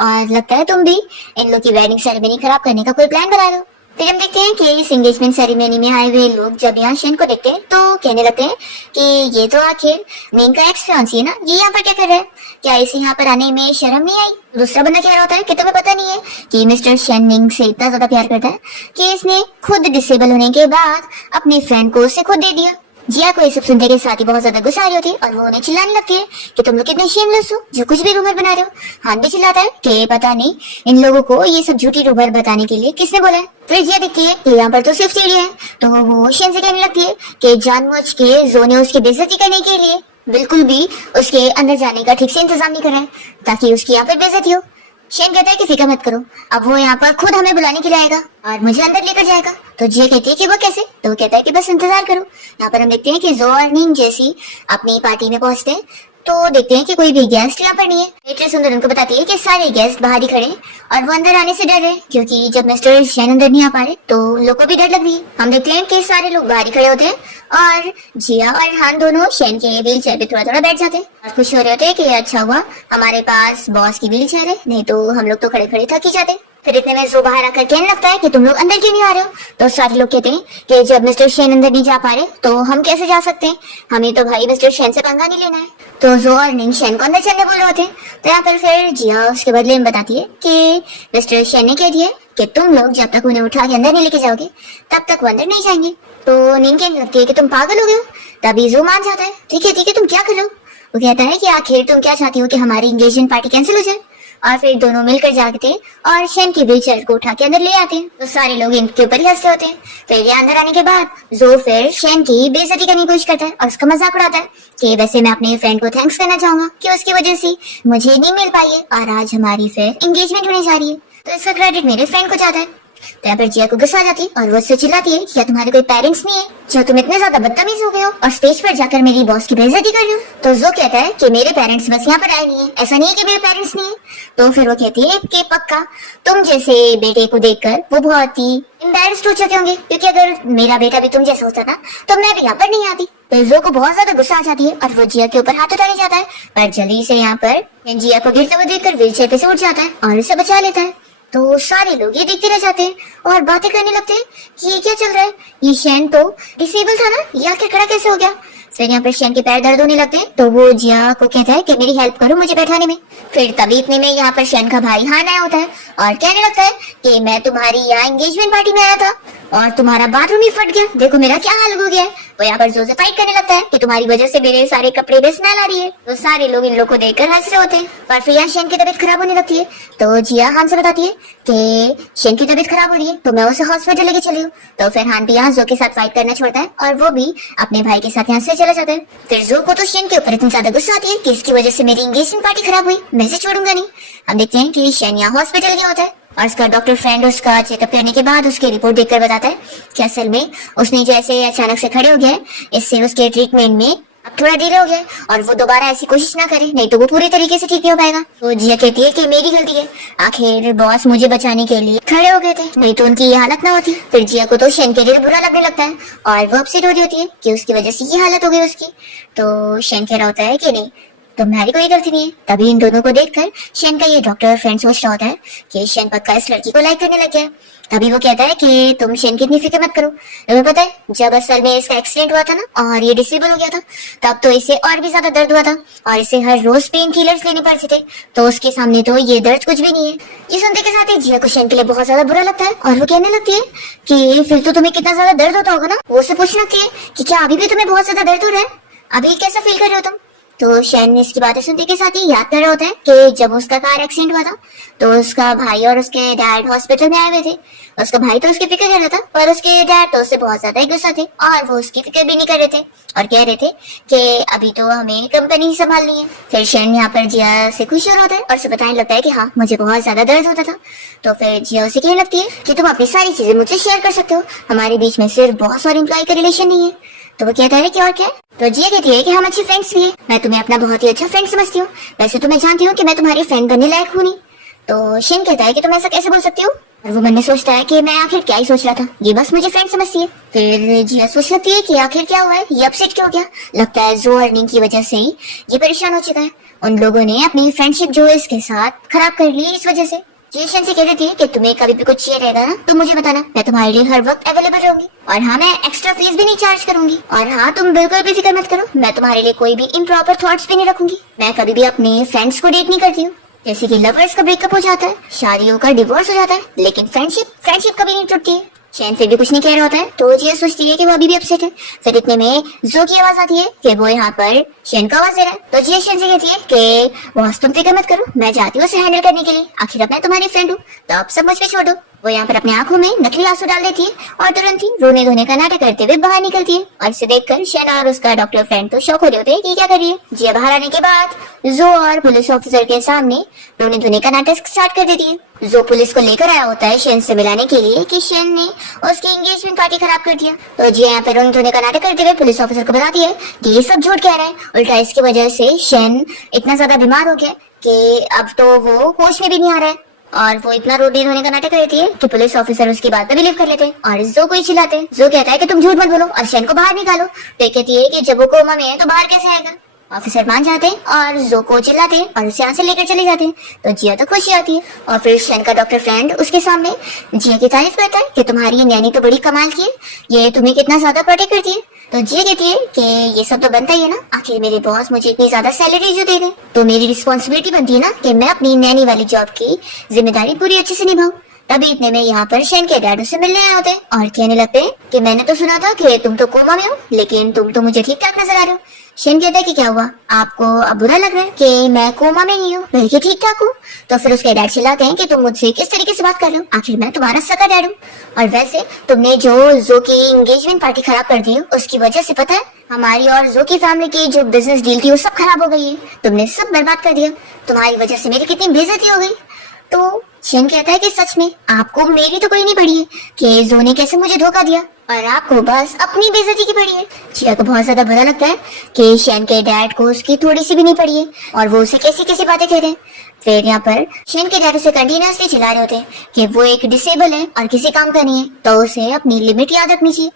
और लगता है तुम भी इन लोग की वेडिंग सेरेमनी खराब करने का कोई प्लान बना लो। फिर हम देखते हैं कि इस एंगेजमेंट सेरेमनी में आए हुए लोग जब यहाँ शेन को देखते हैं तो कहने लगते हैं कि ये तो आखिर निंग का एक्स फियांसी है ना, ये यहाँ पर क्या कर रहा है, क्या इसे यहाँ पर आने में शर्म नहीं आई। दूसरा बंदा कह रहा होता है कि तुम्हें पता नहीं है कि मिस्टर शेन निंग से इतना ज्यादा प्यार करता है कि इसने खुद डिसेबल होने के बाद अपने फ्रेंड को उसे खुद दे दिया। जिया को ये सब सुनने के साथ ही बहुत ज्यादा गुस्सा आ रही होती है और वो उन्हें चिल्लाने लगती है कि तुम लोग कितने शेमलेस हो जो कुछ भी रूमर बना रहे हो। हान भी चिल्लाता है कि पता नहीं इन लोगों को ये सब झूठी रूमर बताने के लिए किसने बोला है। फिर जिया देखती है कि यहाँ पर तो सिर्फ सीढ़ी है, तो वो शेन से कहने लगती है कि जानबूझ के जो ने उसकी बेइज्जती करने के लिए बिल्कुल भी उसके अंदर जाने का ठीक से इंतजाम नहीं करा है ताकि उसकी यहाँ पर बेइज्जती हो। शेन कहता है कि फिक्र मत करो, अब वो यहाँ पर खुद हमें बुलाने के लिए आएगा और मुझे अंदर लेकर जाएगा। तो जिया कहती है कि वो कैसे, तो वो कहता है कि बस इंतजार करो। यहाँ पर हम देखते हैं कि जो और निंग जैसी अपनी पार्टी में पहुंचते हैं तो देखते हैं कि कोई भी गेस्ट यहाँ पर नहीं है। वेट्रेस सुंदर उनको बताती है कि सारे गेस्ट बाहर ही खड़े और वो अंदर आने से डर रहे क्योंकि जब मिस्टर शेन अंदर नहीं आ पा रहे तो लोग को भी डर लग रही है। हम देखते हैं कि सारे लोग बाहर ही खड़े होते हैं और जिया और हान दोनों शेन के व्हील चेयर पे थोड़ा थोड़ा बैठ जाते हैं और खुश हो रहे होते हैं कि अच्छा हुआ हमारे पास बॉस की व्हील चेयर है, नहीं तो हम लोग तो खड़े खड़े थक ही जाते। फिर इतने में जो बाहर आकर कहने लगता है कि तुम लोग अंदर क्यों नहीं आ रहे हो। तो सारे लोग कहते हैं कि जब मिस्टर शेन अंदर नहीं जा पा रहे तो हम कैसे जा सकते हैं, हमें तो भाई मिस्टर शेन से पंगा नहीं लेना है। तो जो और निंग शेन को अंदर चलने बोल रहे होते हैं। तो यहाँ पर फिर जिया उसके बदले में बताती है कि मिस्टर शेन ने कह दिया कि तुम लोग जब तक उन्हें उठा के अंदर नहीं लेके जाओगे तब तक वो अंदर नहीं जाएंगे। तो निंग कहने लगती है कि तुम पागल हो गए हो। तभी जो मान जाता है ठीक है तुम क्या कर रहे हो। वो कहता है कि आखिर तुम क्या चाहती हो कि हमारी एंगेजमेंट पार्टी कैंसिल हो जाए और फिर दोनों मिलकर जागते और शेन की व्हीलचेयर को उठा के अंदर ले आते हैं। तो सारे लोग इनके ऊपर ही हंसते होते हैं। फिर ये अंदर आने के बाद जो फिर शेन की बेइज्जती करने की कोशिश करता है और उसका मजाक उड़ाता है कि वैसे मैं अपने फ्रेंड को थैंक्स करना चाहूंगा कि उसकी वजह से मुझे नहीं मिल पाई है और आज हमारी फिर एंगेजमेंट होने जा रही है, तो इसका क्रेडिट मेरे फ्रेंड को जाता है। तो यहाँ पर जिया को गुस्सा आ जाती है और वो उससे चिल्लाती है, क्या तुम्हारे कोई पेरेंट्स नहीं है जो तुम इतने ज्यादा बदतमीज हो गए हो और स्टेज पर जाकर मेरी बॉस की बेइज्जती कर रहे हो। तो जो कहता है कि मेरे पेरेंट्स बस यहाँ पर आए नहीं है, ऐसा नहीं है कि मेरे पेरेंट्स नहीं है। तो फिर वो कहती है कि पक्का तुम जैसे बेटे को देखकर वो बहुत ही एम्बैरेस्ड हो चुके होंगे, क्योंकि अगर मेरा बेटा भी तुम जैसा होता ना तो मैं भी यहाँ पर नहीं आती। तो जो को बहुत ज्यादा गुस्सा आ जाती है और वो जिया के ऊपर हाथ उठाने जाता है, पर जल्दी से यहाँ पर जिया को गिरते हुए देखकर व्हीलचेयर पे से उठ जाता है और उसे बचा लेता है। तो सारे लोग ये देखते रह जाते हैं और बातें करने लगते हैं कि ये क्या चल रहा है, ये शेन तो डिसेबल था ना, ये आखिर खड़ा कैसे हो गया। फिर यहाँ पर शेन के पैर दर्द होने लगते हैं, तो वो जिया को कहता है कि मेरी हेल्प करो मुझे बैठाने में। फिर तभी इतने में यहाँ पर शेन का भाई हान आया होता है और कहने लगता है कि मैं तुम्हारी यहाँ एंगेजमेंट पार्टी में आया था और तुम्हारा बाथरूम ही फट गया, देखो मेरा क्या हाल हो गया है। वो यहाँ पर जोर से फाइट करने लगता है कि तुम्हारी वजह से मेरे सारे कपड़े में स्मेल आ रही है। तो सारे लोग इन लोग को देखकर हंस रहे होते हैं और फिर यहाँ शेन की तबीयत खराब होने लगती है। तो जिया हान से बताती है कि शेन की तबीयत खराब हो रही है तो मैं उसे हॉस्पिटल लेके चली हूँ। तो फिर हान भी यहाँ जो के साथ फाइट करना छोड़ता है और वो भी अपने भाई के साथ यहाँ से चला जाता है। फिर जो को तो शेन के ऊपर इतनी ज्यादा गुस्सा आती है कि इसकी वजह से मेरी एंगेजमेंट पार्टी खराब हुई, मैं इसे छोड़ूंगा नहीं। हम देखते हैं कि शेन यहाँ हॉस्पिटल गया होता है और उसका डॉक्टर फ्रेंड उसका चेकअप करने के बाद उसकी रिपोर्ट देखकर बताता है कि असल में उसने जो ऐसे अचानक से खड़े हो गया है, इससे उसके ट्रीटमेंट में अब थोड़ा डिले हो गया है और वो दोबारा ऐसी कोशिश ना करे, नहीं तो वो पूरी तरीके से ठीक नहीं हो पाएगा। तो जिया कहती है कि मेरी गलती है, आखिर बॉस मुझे बचाने के लिए खड़े हो गए थे, नहीं तो उनकी ये हालत ना होती। फिर जिया को तो शेन के लिए बुरा लगने लगता है और वो अपसेट हो रही होती है कि उसकी वजह से ये हालत हो गई उसकी। तो शेन कह रहा होता है कि नहीं, तुम्हारी कोई गलती नहीं है। तभी इन दोनों को देखकर शेन का ये डॉक्टर फ्रेंड सोच रहा होता है कि शेन पक्का इस लड़की को लाइक करने लग गया। तभी वो कहता है कि तुम शेन की इतनी फिक्र मत करो, तुम्हें पता है जब असल में इसका एक्सीडेंट हुआ था ना और ये डिसेबल हो गया था तब तो इसे और भी ज्यादा दर्द हुआ था और इसे हर रोज पेन किलर्स लेने पड़ते थे, तो उसके सामने तो ये दर्द कुछ भी नहीं है। ये सुनते के साथ ही जिया को शेन के लिए बहुत ज्यादा बुरा लगता है और वो कहने लगती है कि फिर तो तुम्हें कितना ज्यादा दर्द होता होगा ना। वो उससे पूछने लगती है कि क्या अभी भी तुम्हें बहुत ज्यादा दर्द हो रहा है, अभी कैसा फील कर रहे हो तुम। तो शेन इसकी बातें सुनते के साथ ही याद कर रहा होता है कि जब उसका कार एक्सीडेंट हुआ था तो उसका भाई और उसके डैड हॉस्पिटल में आए हुए थे। उसका भाई तो उसकी फिक्र कर रहा था पर उसके डैड तो उससे बहुत ज्यादा ही गुस्सा थे और वो उसकी फिक्र भी नहीं कर रहे थे और कह रहे थे कि अभी तो हमें कंपनी ही संभालनी है। फिर शेन यहाँ पर जिया से खुश हो रहा होता है और उसे बताने लगता है कि हाँ मुझे बहुत ज्यादा दर्द होता था। तो फिर जिया उसे कहने लगती है कि तुम अपनी सारी चीजें मुझसे शेयर कर सकते हो, हमारे बीच में सिर्फ बॉस और एम्प्लॉय का रिलेशन नहीं है। तो वो कहता है कि और क्या है। तो जिया कहती है कि हम अच्छे फ्रेंड्स भी हैं, मैं तुम्हें अपना बहुत ही अच्छा फ्रेंड समझती हूँ, वैसे तो मैं जानती हूँ कि मैं तुम्हारी फ्रेंड बनने लायक हूँ नहीं। तो शेन कहता है कि तुम ऐसा कैसे बोल सकती हो, और वो मन में सोचता है कि मैं आखिर क्या ही सोच रहा था, ये बस मुझे फ्रेंड समझती है। फिर जिया सोच लगती है कि आखिर क्या हुआ है, ये अपसेट क्यों हो गया, लगता है जो अर्निंग की वजह से ही ये परेशान हो चुका है, उन लोगों ने अपनी फ्रेंडशिप जो है इसके साथ खराब कर ली इस वजह से। शेन से कह देती है कि तुम्हें कभी भी कुछ चाहिए रहेगा ना तो मुझे बताना, मैं तुम्हारे लिए हर वक्त अवेलेबल रहूंगी और हाँ मैं एक्स्ट्रा फीस भी नहीं चार्ज करूंगी और हाँ तुम बिल्कुल भी फिक्र मत करो, मैं तुम्हारे लिए कोई भी इम्प्रॉपर थॉट्स भी नहीं रखूंगी। मैं कभी भी अपने फ्रेंड्स को डेट नहीं करती हूँ, जैसे कि लवर्स का ब्रेकअप हो जाता है, शादियों का डिवोर्स हो जाता है, लेकिन फ्रेंडशिप कभी नहीं टूटती है। शेन फिर भी कुछ नहीं कह रहा होता है तो जिया सोचती है कि वो अभी भी अपसेट है। फिर इतने में जो की आवाज आती है कि वो यहाँ पर शेन को आवाज दे रहा है। तो जिया शेन से कहती है कि बॉस तुम फिक्र मत करो, मैं जाती हूँ उसे हैंडल करने के लिए, आखिर अब मैं तुम्हारी फ्रेंड हूँ, तो अब सब मुझ पे छोड़ दो। वो यहाँ पर अपने आंखों में नकली आंसू डाल देती है और तुरंत ही रोने धोने का नाटक करते हुए बाहर निकलती है और इसे देखकर शेन और उसका डॉक्टर फ्रेंड तो शौक हो रहे होते हैं कि क्या कर रही है। जिया बाहर आने के बाद जो और पुलिस ऑफिसर के सामने रोने धोने का नाटक स्टार्ट कर देती है। जो पुलिस को लेकर आया होता है शेन से मिलाने के लिए कि शेन ने उसकी एंगेजमेंट पार्टी खराब कर दिया। तो जिया यहाँ पे रोने धोने का नाटक करते हुए पुलिस ऑफिसर को बताती है कि ये सब झूठ कह रहा है, उल्टा इसकी वजह से शेन इतना ज्यादा बीमार हो गया कि अब तो वो होश में भी नहीं आ रहा है। और वो इतना रोने धोने का नाटक करती है कि पुलिस ऑफिसर उसकी बात पे बिलीव कर लेते हैं और जो को ही चिल्लाते हैं। जो कहता है कि तुम झूठ मत बोलो और शेन को बाहर निकालो। तो कहती है कि जब वो कोमा में है तो बाहर कैसे आएगा। ऑफिसर मान जाते हैं और जो को चिल्लाते हैं और उसे यहाँ से लेकर चले जाते हैं। तो जिया तो खुशी आती है और फिर शेन का डॉक्टर फ्रेंड उसके सामने जिया की तारीफ करता है कि तुम्हारी ये नैनी तो बड़ी कमाल की है, ये तुम्हें कितना ज्यादा प्रोटेक्ट करती है। तो जिया कहती है कि ये सब तो बनता ही है ना, आखिर मेरे बॉस मुझे इतनी ज्यादा सैलरी जो दे रहे, तो मेरी रिस्पॉन्सिबिलिटी बनती है ना कि मैं अपनी नैनी वाली जॉब की जिम्मेदारी पूरी अच्छे से निभाऊं। तभी इतने में यहाँ पर शेन के डैड उससे मिलने आए होते हैं और कहने लगते हैं कि मैंने तो सुना था कि तुम तो कोमा में हो, लेकिन तुम तो मुझे ठीक ठाक नजर आ रहे हो, शेन कहता है कि क्या हुआ, आपको अब बुरा लग रहा है कि मैं कोमा में नहीं हूँ बल्कि ठीक ठाक हूँ। तो फिर उसके डैड चिल्लाते हैं कि तुम मुझसे किस तरीके से बात कर रहे हो, आखिर मैं तुम्हारा सगा डैड हूँ। और वैसे तुमने जो की एंगेजमेंट पार्टी खराब कर दी उसकी वजह से पता है हमारी और जो की फैमिली की जो बिजनेस डील थी वो सब खराब हो गई है, तुमने सब बर्बाद कर दिया, तुम्हारी वजह से मेरी कितनी बेइज्जती हो गई। तो शेन कहता है कि सच में आपको मेरी तो कोई नहीं पड़ी है कि जो ने कैसे मुझे धोखा दिया और आपको बस अपनी बेइज्जती की पड़ी है। जिया को बहुत ज्यादा बुरा लगता है कि शेन के डैड को उसकी थोड़ी सी भी नहीं पड़ी है और वो उसे कैसी कैसी बातें कह रहे हैं। फिर यहाँ पर शेन के डैड उसे कंटिन्यूअसली चिल्ला रहे होते हैं कि वो एक डिसेबल है और किसी काम का नहीं है, तो उसे अपनी लिमिट याद रखनी चाहिए।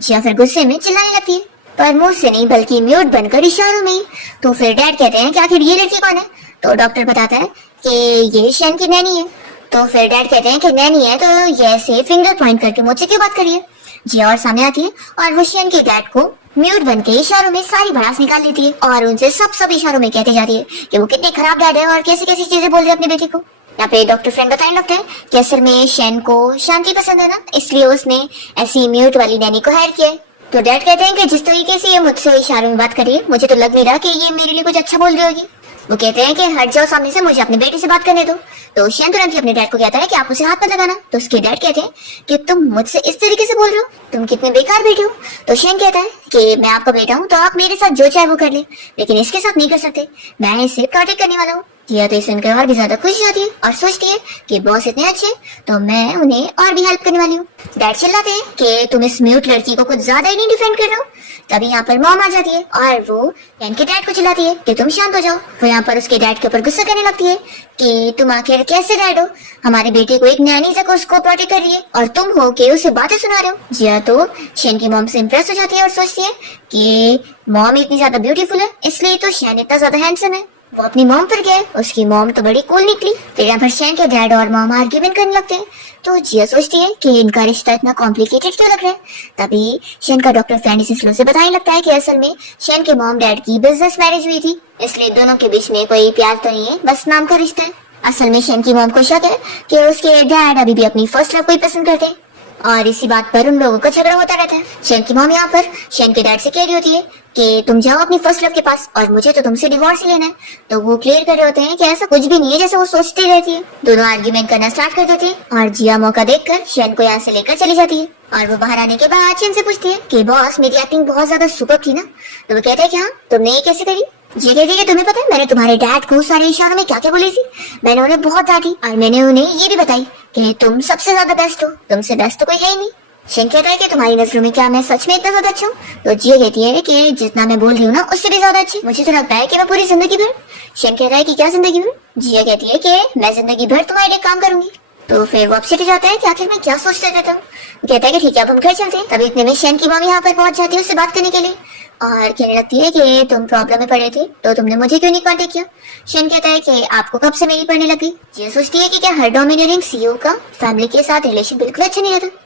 जिया फिर गुस्से में चिल्लाने लगती है, पर मुंह से नहीं बल्कि म्यूट बनकर इशारों में। तो फिर डैड कहते हैं कि आखिर ये लड़की कौन है। तो डॉक्टर बताता है कि ये शेन की नैनी है। तो फिर डैड कहते हैं कि नैनी है तो ये ऐसे फिंगर पॉइंट करके मुझसे क्यों बात करिए। जिया और सामने आती है और वो शेन के डैड को म्यूट बन के इशारों में सारी भड़ास निकाल लेती है और उनसे सब इशारों में कहते जाती है कि वो कितने खराब डैड है और कैसी कैसी चीजें बोल रहे हैं अपने बेटे को। यहाँ पे डॉक्टर फ्रेंड बताने लगते हैं कि असल में शेन को शांति पसंद है ना, इसलिए उसने ऐसी म्यूट वाली नैनी को हायर किया है। तो डैड कहते हैं कि जिस तरीके से ये मुझसे इशारों में बात कर रही है मुझे तो लग नहीं रहा कि ये मेरे लिए कुछ अच्छा बोल रही होगी। वो कहते हैं कि हट जाओ सामने से, मुझे अपने बेटे से बात करने दो। तो शेन तुरंत ही अपने डैड को कहता है कि आप उसे हाथ मत लगाना। तो उसके डैड कहते हैं कि तुम मुझसे इस तरीके से बोल रहे हो, तुम कितने बेकार बेटे हो। तो शेन कहता है कि मैं आपका बेटा हूँ तो आप मेरे साथ जो चाहे वो कर ले, लेकिन इसके साथ नहीं कर सकते, मैं इसे प्रोटेक्ट करने वाला हूँ। जिया तो सुनकर और भी ज्यादा खुश हो जाती है और सोचती है कि बॉस इतने अच्छे तो मैं उन्हें और भी हेल्प करने वाली हूँ। डैड चिल्लाते हैं कि तुम इस म्यूट लड़की को कुछ ज्यादा ही नहीं डिफेंड कर रहे हो। तभी यहाँ पर मॉम आ जाती है और वो शेन के डैड को चिल्लाती है कि तुम शांत हो जाओ। वो यहाँ पर उसके डैड के ऊपर गुस्सा करने लगती है कि तुम आखिर कैसे डैड हो, हमारे बेटे को एक नैनी तक उसको प्रोटेक्ट कर रही है और तुम हो कि उसे बातें सुना रहे हो। जिया तो शेन की मॉम से इम्प्रेस हो जाती है और सोचती है कि मॉम इतनी ज्यादा ब्यूटीफुल है इसलिए तो शेन इतना ज्यादा हैंडसम है। वो अपनी मॉम पर गया, उसकी मॉम तो बड़ी कूल निकली। फिर यहाँ पर शेन के डैड और मॉम आर्ग्यूमेंट करने लगते हैं। तो जिया सोचती है कि इनका रिश्ता इतना कॉम्प्लिकेटेड क्यों लग रहा है। तभी शेन का डॉक्टर फ्रेंड इसे स्लो से बताने लगता है कि असल में शेन के मॉम डैड की बिजनेस मैरिज हुई थी, इसलिए दोनों के बीच में कोई प्यार तो नहीं है, बस नाम का रिश्ता है। असल में शेन की मॉम को शक है कि उसके डैड अभी भी अपनी फर्स्ट लव को ही पसंद करते हैं और इसी बात पर उन लोगों का झगड़ा होता रहता है। शेन की मॉम यहाँ पर शेन के डैड से कह रही होती है कि तुम जाओ अपनी फर्स्ट लव के पास और मुझे तो तुमसे डिवोर्स लेना है। तो वो क्लियर कर रहे होते हैं कि ऐसा कुछ भी नहीं है जैसा वो सोचती रहती है। दोनों आर्ग्यूमेंट करना स्टार्ट कर देते हैं और जिया मौका देखकर शेन को यहाँ से लेकर चली जाती है। और वो बाहर आने के बाद शेन से पूछती है कि बॉस मेरी एक्टिंग बहुत ज्यादा सुपर थी ना। तो वो कहता है कि हाँ, तुमने ये कैसे करी। जी कहती है कि तुम्हें पता है मैंने तुम्हारे डैड को सारे इशारों में क्या क्या बोली थी। मैंने उन्हें बहुत डांटी और मैंने उन्हें ये भी बताई कि तुम सबसे ज्यादा बेस्ट हो, तुमसे बेस्ट तो कोई है ही नहीं। शेन कहता है कि तुम्हारी नजरों में क्या मैं सच में इतना ज्यादा अच्छा हूँ। तो जिया कहती है कि जितना मैं बोल रही हूँ ना उससे भी ज्यादा अच्छी, मुझे तो लगता है कि मैं पूरी जिंदगी भर। शेन कहता है कि क्या जिंदगी भर। जिया कहती है कि मैं जिंदगी भर तुम्हारे लिए काम करूंगी। तो फिर वो अपसेट हो जाता है कि आखिर मैं क्या सोचता रहता हूँ। कहता है कि ठीक है अब हम घर चलते हैं। तभी इतने में शेन की मम्मी यहाँ पर पहुंच जाती है उससे बात करने के लिए और कहने लगती है कि तुम प्रॉब्लम में पड़े थे तो तुमने मुझे क्यों नहीं कांटेक्ट किया। शेन कहता है कि आपको कब से मेरी पड़ने लगी। जिया सोचती है कि क्या हर डोमिनेटिंग सीईओ का फैमिली के साथ रिलेशन बिल्कुल अच्छा नहीं रहता।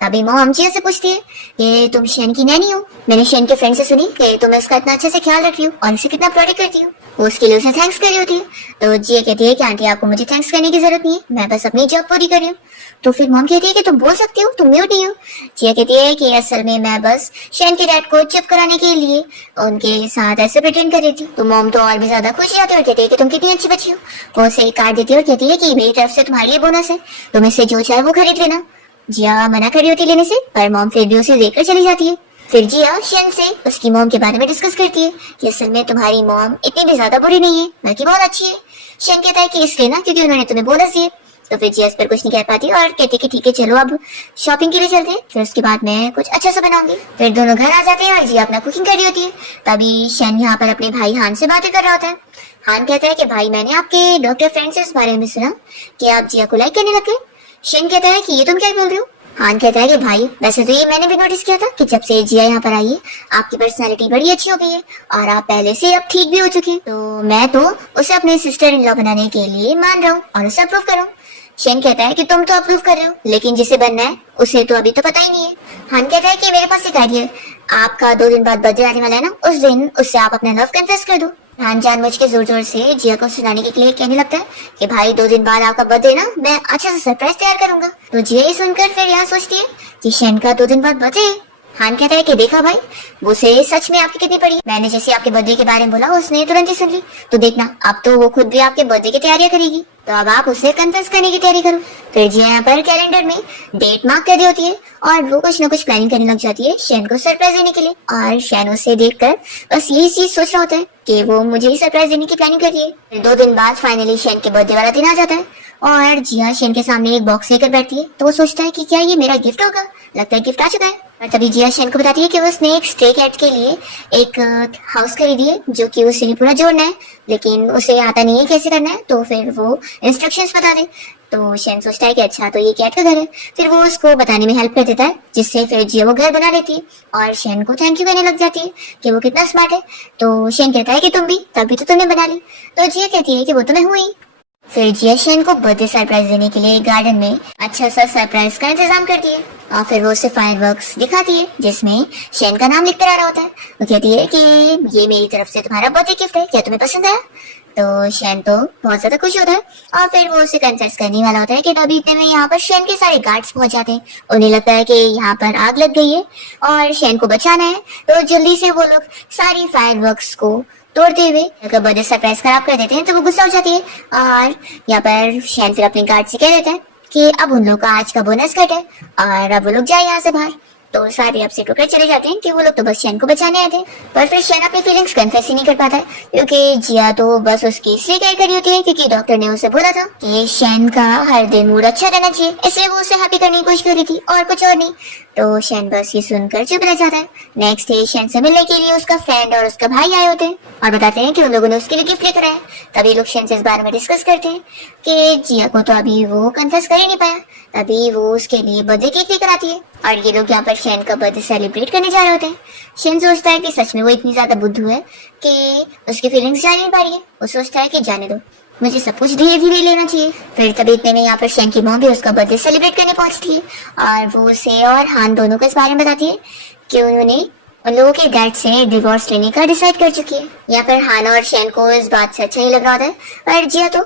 तभी मॉम जिया से पूछती है कि तुम शेन की नैनी हो। मैंने शेन के फ्रेंड से सुनी कि तुम इसका इतना अच्छे से ख्याल रख रही हो और इसे कितना प्रोटेक्ट करती हो। वो उसके लिए उसे थैंक्स कर रही होती है। तो जिया कहती है कि आंटी आपको मुझे थैंक्स करने की जरूरत नहीं है, मैं बस अपनी जॉब पूरी कर रही हूँ। तो फिर मॉम कहती है कि तुम बोल सकती हो, तुम म्यूट नहीं हो। जिया कहती है कि असल में मैं बस शेन के डैड को चुप कराने के लिए उनके साथ ऐसे प्रिटेंड कर रही थी। तो मॉम तो और भी ज्यादा खुश हो जाती है और कहती है कि तुम कितनी अच्छी बच्ची हो। वो उसे एक कार्ड देती है और कहती है कि मेरी तरफ से तुम्हारे लिए बोनस है, तुम इससे जो चाहे वो खरीद लेना। जिया मना कर रही होती लेने से, पर मॉम फिर भी उसे लेकर चली जाती है। फिर जिया शेन से उसकी मॉम के बारे में डिस्कस करती है कि असल में तुम्हारी मॉम इतनी भी ज्यादा बुरी नहीं है बल्कि बहुत अच्छी है। शेन कहता है कि इसलिए ना क्योंकि उन्होंने तुम्हें बोनस दिए। तो फिर जिया इस पर कुछ नहीं कह पाती और कहती कि ठीक है चलो अब शॉपिंग के लिए चलते हैं, फिर उसके बाद मैं कुछ अच्छा सा बनाऊंगी। फिर दोनों घर आ जाते हैं और जिया अपना कुकिंग कर रही होती है। तभी शेन यहाँ पर अपने भाई हान से बातें कर रहा होता है। हान कहता है कि भाई मैंने आपके डॉक्टर फ्रेंड से इस बारे में सुना कि आप जिया को लाइक करने लगे। शेन कहता है कि ये तुम क्या बोल रहे हो। हान कहता है कि भाई वैसे तो ये मैंने भी नोटिस किया था कि जब से जिया यहाँ पर आई है आपकी पर्सनालिटी बड़ी अच्छी हो गई है और आप पहले से अब ठीक भी हो चुके हैं। तो मैं तो उसे अपने सिस्टर इन लॉ बनाने के लिए मान रहा हूँ और उसे अप्रूव कर रहा हूँ। शेन कहता है कि तुम तो अप्रूव कर रहे हो लेकिन जिसे बनना है उसे तो अभी तो पता ही नहीं है। हान कहता है कि मेरे पास एक आइडिया है, आपका 2 दिन बाद बर्थडे आने वाला है ना, उस दिन उससे आप अपना लव कन्फेस कर दो। हान जानबूझ के जोर जोर से जिया को सुनाने के लिए कहने लगता है कि भाई 2 दिन बाद आपका बर्थडे ना, मैं अच्छा सा सरप्राइज तैयार करूंगा। तो जिया ये सुनकर फिर यहाँ सोचती है कि शेन का 2 दिन बाद बर्थडे है हान कहता है कि देखा भाई, वो से सच में आपकी कितनी पड़ी है। मैंने जैसे आपके बर्थडे के बारे में बोला उसने तुरंत ही सुन ली। तो देखना अब तो वो खुद भी आपके बर्थडे की तैयारियां करेगी, तो अब आप उसे कन्फेस करने की तैयारी करो। फिर जी यहाँ पर कैलेंडर में डेट मार्क कर दी होती है और वो कुछ ना कुछ प्लानिंग करने लग जाती है शैन को सरप्राइज देने के लिए। और शैन उसे देखकर बस यही चीज सोच रहा होता है कि वो मुझे ही सरप्राइज देने की प्लानिंग कर रही है। फिर 2 दिन बाद फाइनली शैन के बर्थडे वाला दिन आ जाता है और जिया शैन के सामने एक बॉक्स लेकर बैठती है। तो वो सोचता है कि क्या ये मेरा गिफ्ट होगा, लगता है गिफ्ट आ चुका है। और तभी जिया शैन को बताती है कि उसने एक स्ट्रे कैट के लिए एक हाउस खरीदी है जो कि उसे पूरा जोड़ना है, लेकिन उसे आता नहीं है कैसे करना है। तो फिर वो इंस्ट्रक्शंस बता दे। तो शैन सोचता है कि अच्छा तो ये कैट का घर है। फिर वो उसको बताने में हेल्प कर देता है, जिससे फिर जिया वो घर बना लेती है और शैन को थैंक यू कहने लग जाती है कि वो कितना स्मार्ट है। तो शैन कहता है कि तुम भी, तभी तो तुमने बना ली। तो जिया कहती है कि वो तो मैं हुई। फिर जिया शैन को बर्थडे सरप्राइज देने के लिए गार्डन में अच्छा सा सरप्राइज का इंतजाम करती है और फिर वो उसे फायरवर्क्स दिखाती है जिसमें शैन का नाम लिख कर आ रहा होता है। वो कहती है कि ये मेरी तरफ से तुम्हारा बर्थडे गिफ्ट है, क्या तुम्हें पसंद आया। तो शैन तो बहुत ज्यादा खुश होता है और फिर वो उसे कन्फेस करने वाला होता है कि तभी इतने में यहाँ पर शैन के सारे गार्ड्स पहुंच जाते हैं। उन्हें लगता है कि यहाँ पर आग लग गई है और शैन को बचाना है। तो जल्दी से वो लोग सारी फायरवर्क्स को तोड़ते हुए अगर बर्थडे सरप्राइज खराब कर देते हैं। तो वो गुस्सा हो जाती है और यहाँ पर शैन फिर अपने गार्ड से कह देता है कि अब उन लोग का आज का बोनस कट है और अब वो लोग जाए यहाँ से बाहर। तो सारे अपसेट होकर चले जाते हैं कि वो लोग तो बस शैन को बचाने आए थे। पर फिर शैन अपनी फीलिंग्स कन्फेस ही नहीं कर पाता है, क्योंकि जिया तो बस उसकी इसलिए केयर करी होती है क्योंकि डॉक्टर ने उसे बोला था कि शैन का हर दिन मूड अच्छा रहना चाहिए, इसलिए वो उसे हैप्पी करने की कोशिश कर रही थी और कुछ और नहीं। तो शैन बस ये सुनकर चुप रह जाता है। नेक्स्ट डे शैन से मिलने के लिए उसका फ्रेंड और उसका भाई आए होते हैं और बताते हैं कि उन लोगों ने उसके लिए गिफ्ट लेकर आए। तभी लोग शैन से इस बारे में डिस्कस करते हैं कि जिया को तो अभी वो कन्फेस कर ही नहीं पाया। तभी वो उसके लिए बर्थडे केक लेकर आती है और ये लोग यहाँ पर शैन का बर्थडे सेलिब्रेट करने जा रहे होते हैं। शैन सोचता है कि सच में वो इतनी ज्यादा बुद्धू है कि उसकी फीलिंग्स जान नहीं पा रही है। वो सोचता है कि जाने दो, मुझे सब कुछ धीरे धीरे लेना चाहिए। फिर तभी इतने में यहाँ पर शैन की मॉम भी उसका बर्थडे सेलिब्रेट करने पहुंचती है और वो उसे और हान दोनों को इस बारे में बताती है कि उन्होंने उन लोगों के डैड से डिवोर्स लेने का डिसाइड कर चुकी है। यहाँ पर हान और शैन को इस बात से अच्छा नहीं लग रहा होता है और जिया तो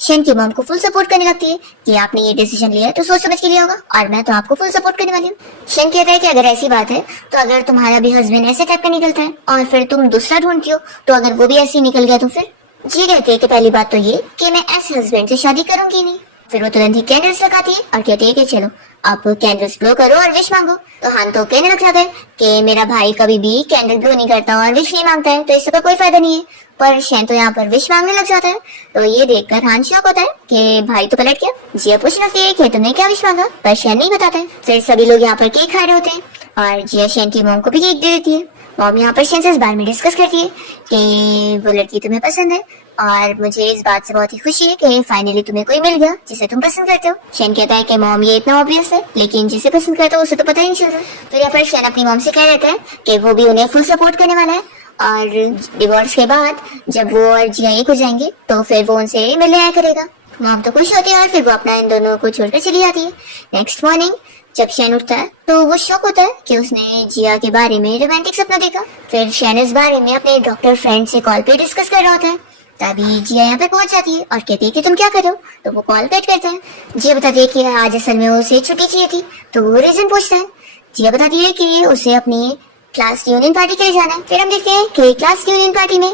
शैन की मॉम को फुल सपोर्ट करने लगती है कि आपने ये डिसीजन लिया है तो सोच समझ के लिया होगा और मैं तो आपको फुल सपोर्ट करने वाली हूँ। शैन कहता है कि अगर ऐसी बात है तो अगर तुम्हारा भी हस्बैंड ऐसे टाइप का निकलता है और फिर तुम दूसरा ढूंढती हो तो अगर वो भी ऐसे निकल गया तो फिर। जी कहती है कि पहली बात तो ये कि मैं ऐसे हस्बैंड से शादी करूंगी नहीं। फिर वो तुरंत ही कैंडल्स लगाती है और कहती है कि चलो आप कैंडल्स ब्लो करो और विश मांगो। तो हान तो कहने लग जाता है कि मेरा भाई कभी भी कैंडल ब्लो नहीं करता और विश नहीं मांगता है, तो इससे कोई फायदा नहीं है। पर शैन तो यहाँ पर विश मांगने लग जाता है। तो ये देखकर हान शॉक होता है कि भाई तो पलट गया। जिया पूछने लगती है कि तुमने क्या विश मांगा, पर शैन नहीं बताता है। फिर सभी लोग यहाँ पर केक खा रहे होते हैं और जिया शैन की मॉम को भी केक दे देती है। मॉम यहाँ पर शैन से इस बारे में डिस्कस करती है कि वो लड़की तुम्हें पसंद है और मुझे इस बात से बहुत ही खुशी है कि फाइनली तुम्हें कोई मिल गया जिसे तुम पसंद करते हो। शैन कहता है कि मॉम ये इतना ऑब्वियस है, लेकिन जिसे पसंद करते हो उसे तो पता ही नहीं चल रहा। फिर यहाँ पर शैन अपनी मॉम से कह देता है कि वो भी उन्हें फुल सपोर्ट करने वाला है और डिवोर्स के बाद जब वो और जिया एक हो जाएंगे तो फिर वो उनसे मिलने आया करेगा। मॉम तो खुश होती है और फिर वो अपना इन दोनों को छोड़कर चली जाती है। नेक्स्ट मॉर्निंग जब शैन उठता है तो वो शॉक होता है कि उसने जिया के बारे में रोमांटिक सपना देखा। फिर शैन इस बारे में अपने डॉक्टर फ्रेंड से कॉल पे डिस्कस कर रहा होता है। तभी जिया यहाँ पे पहुंच जाती है और कहती है कि तुम क्या कर रहे हो। तो वो कॉल कट करता है। जिया बताती है कि आज असल में उसे छुट्टी चाहिए थी। तो वो रीजन पूछता है। जिया बताती है कि उसे अपनी क्लास यूनियन पार्टी के लिए जाना है। फिर हम देखते हैं कि क्लास यूनियन पार्टी में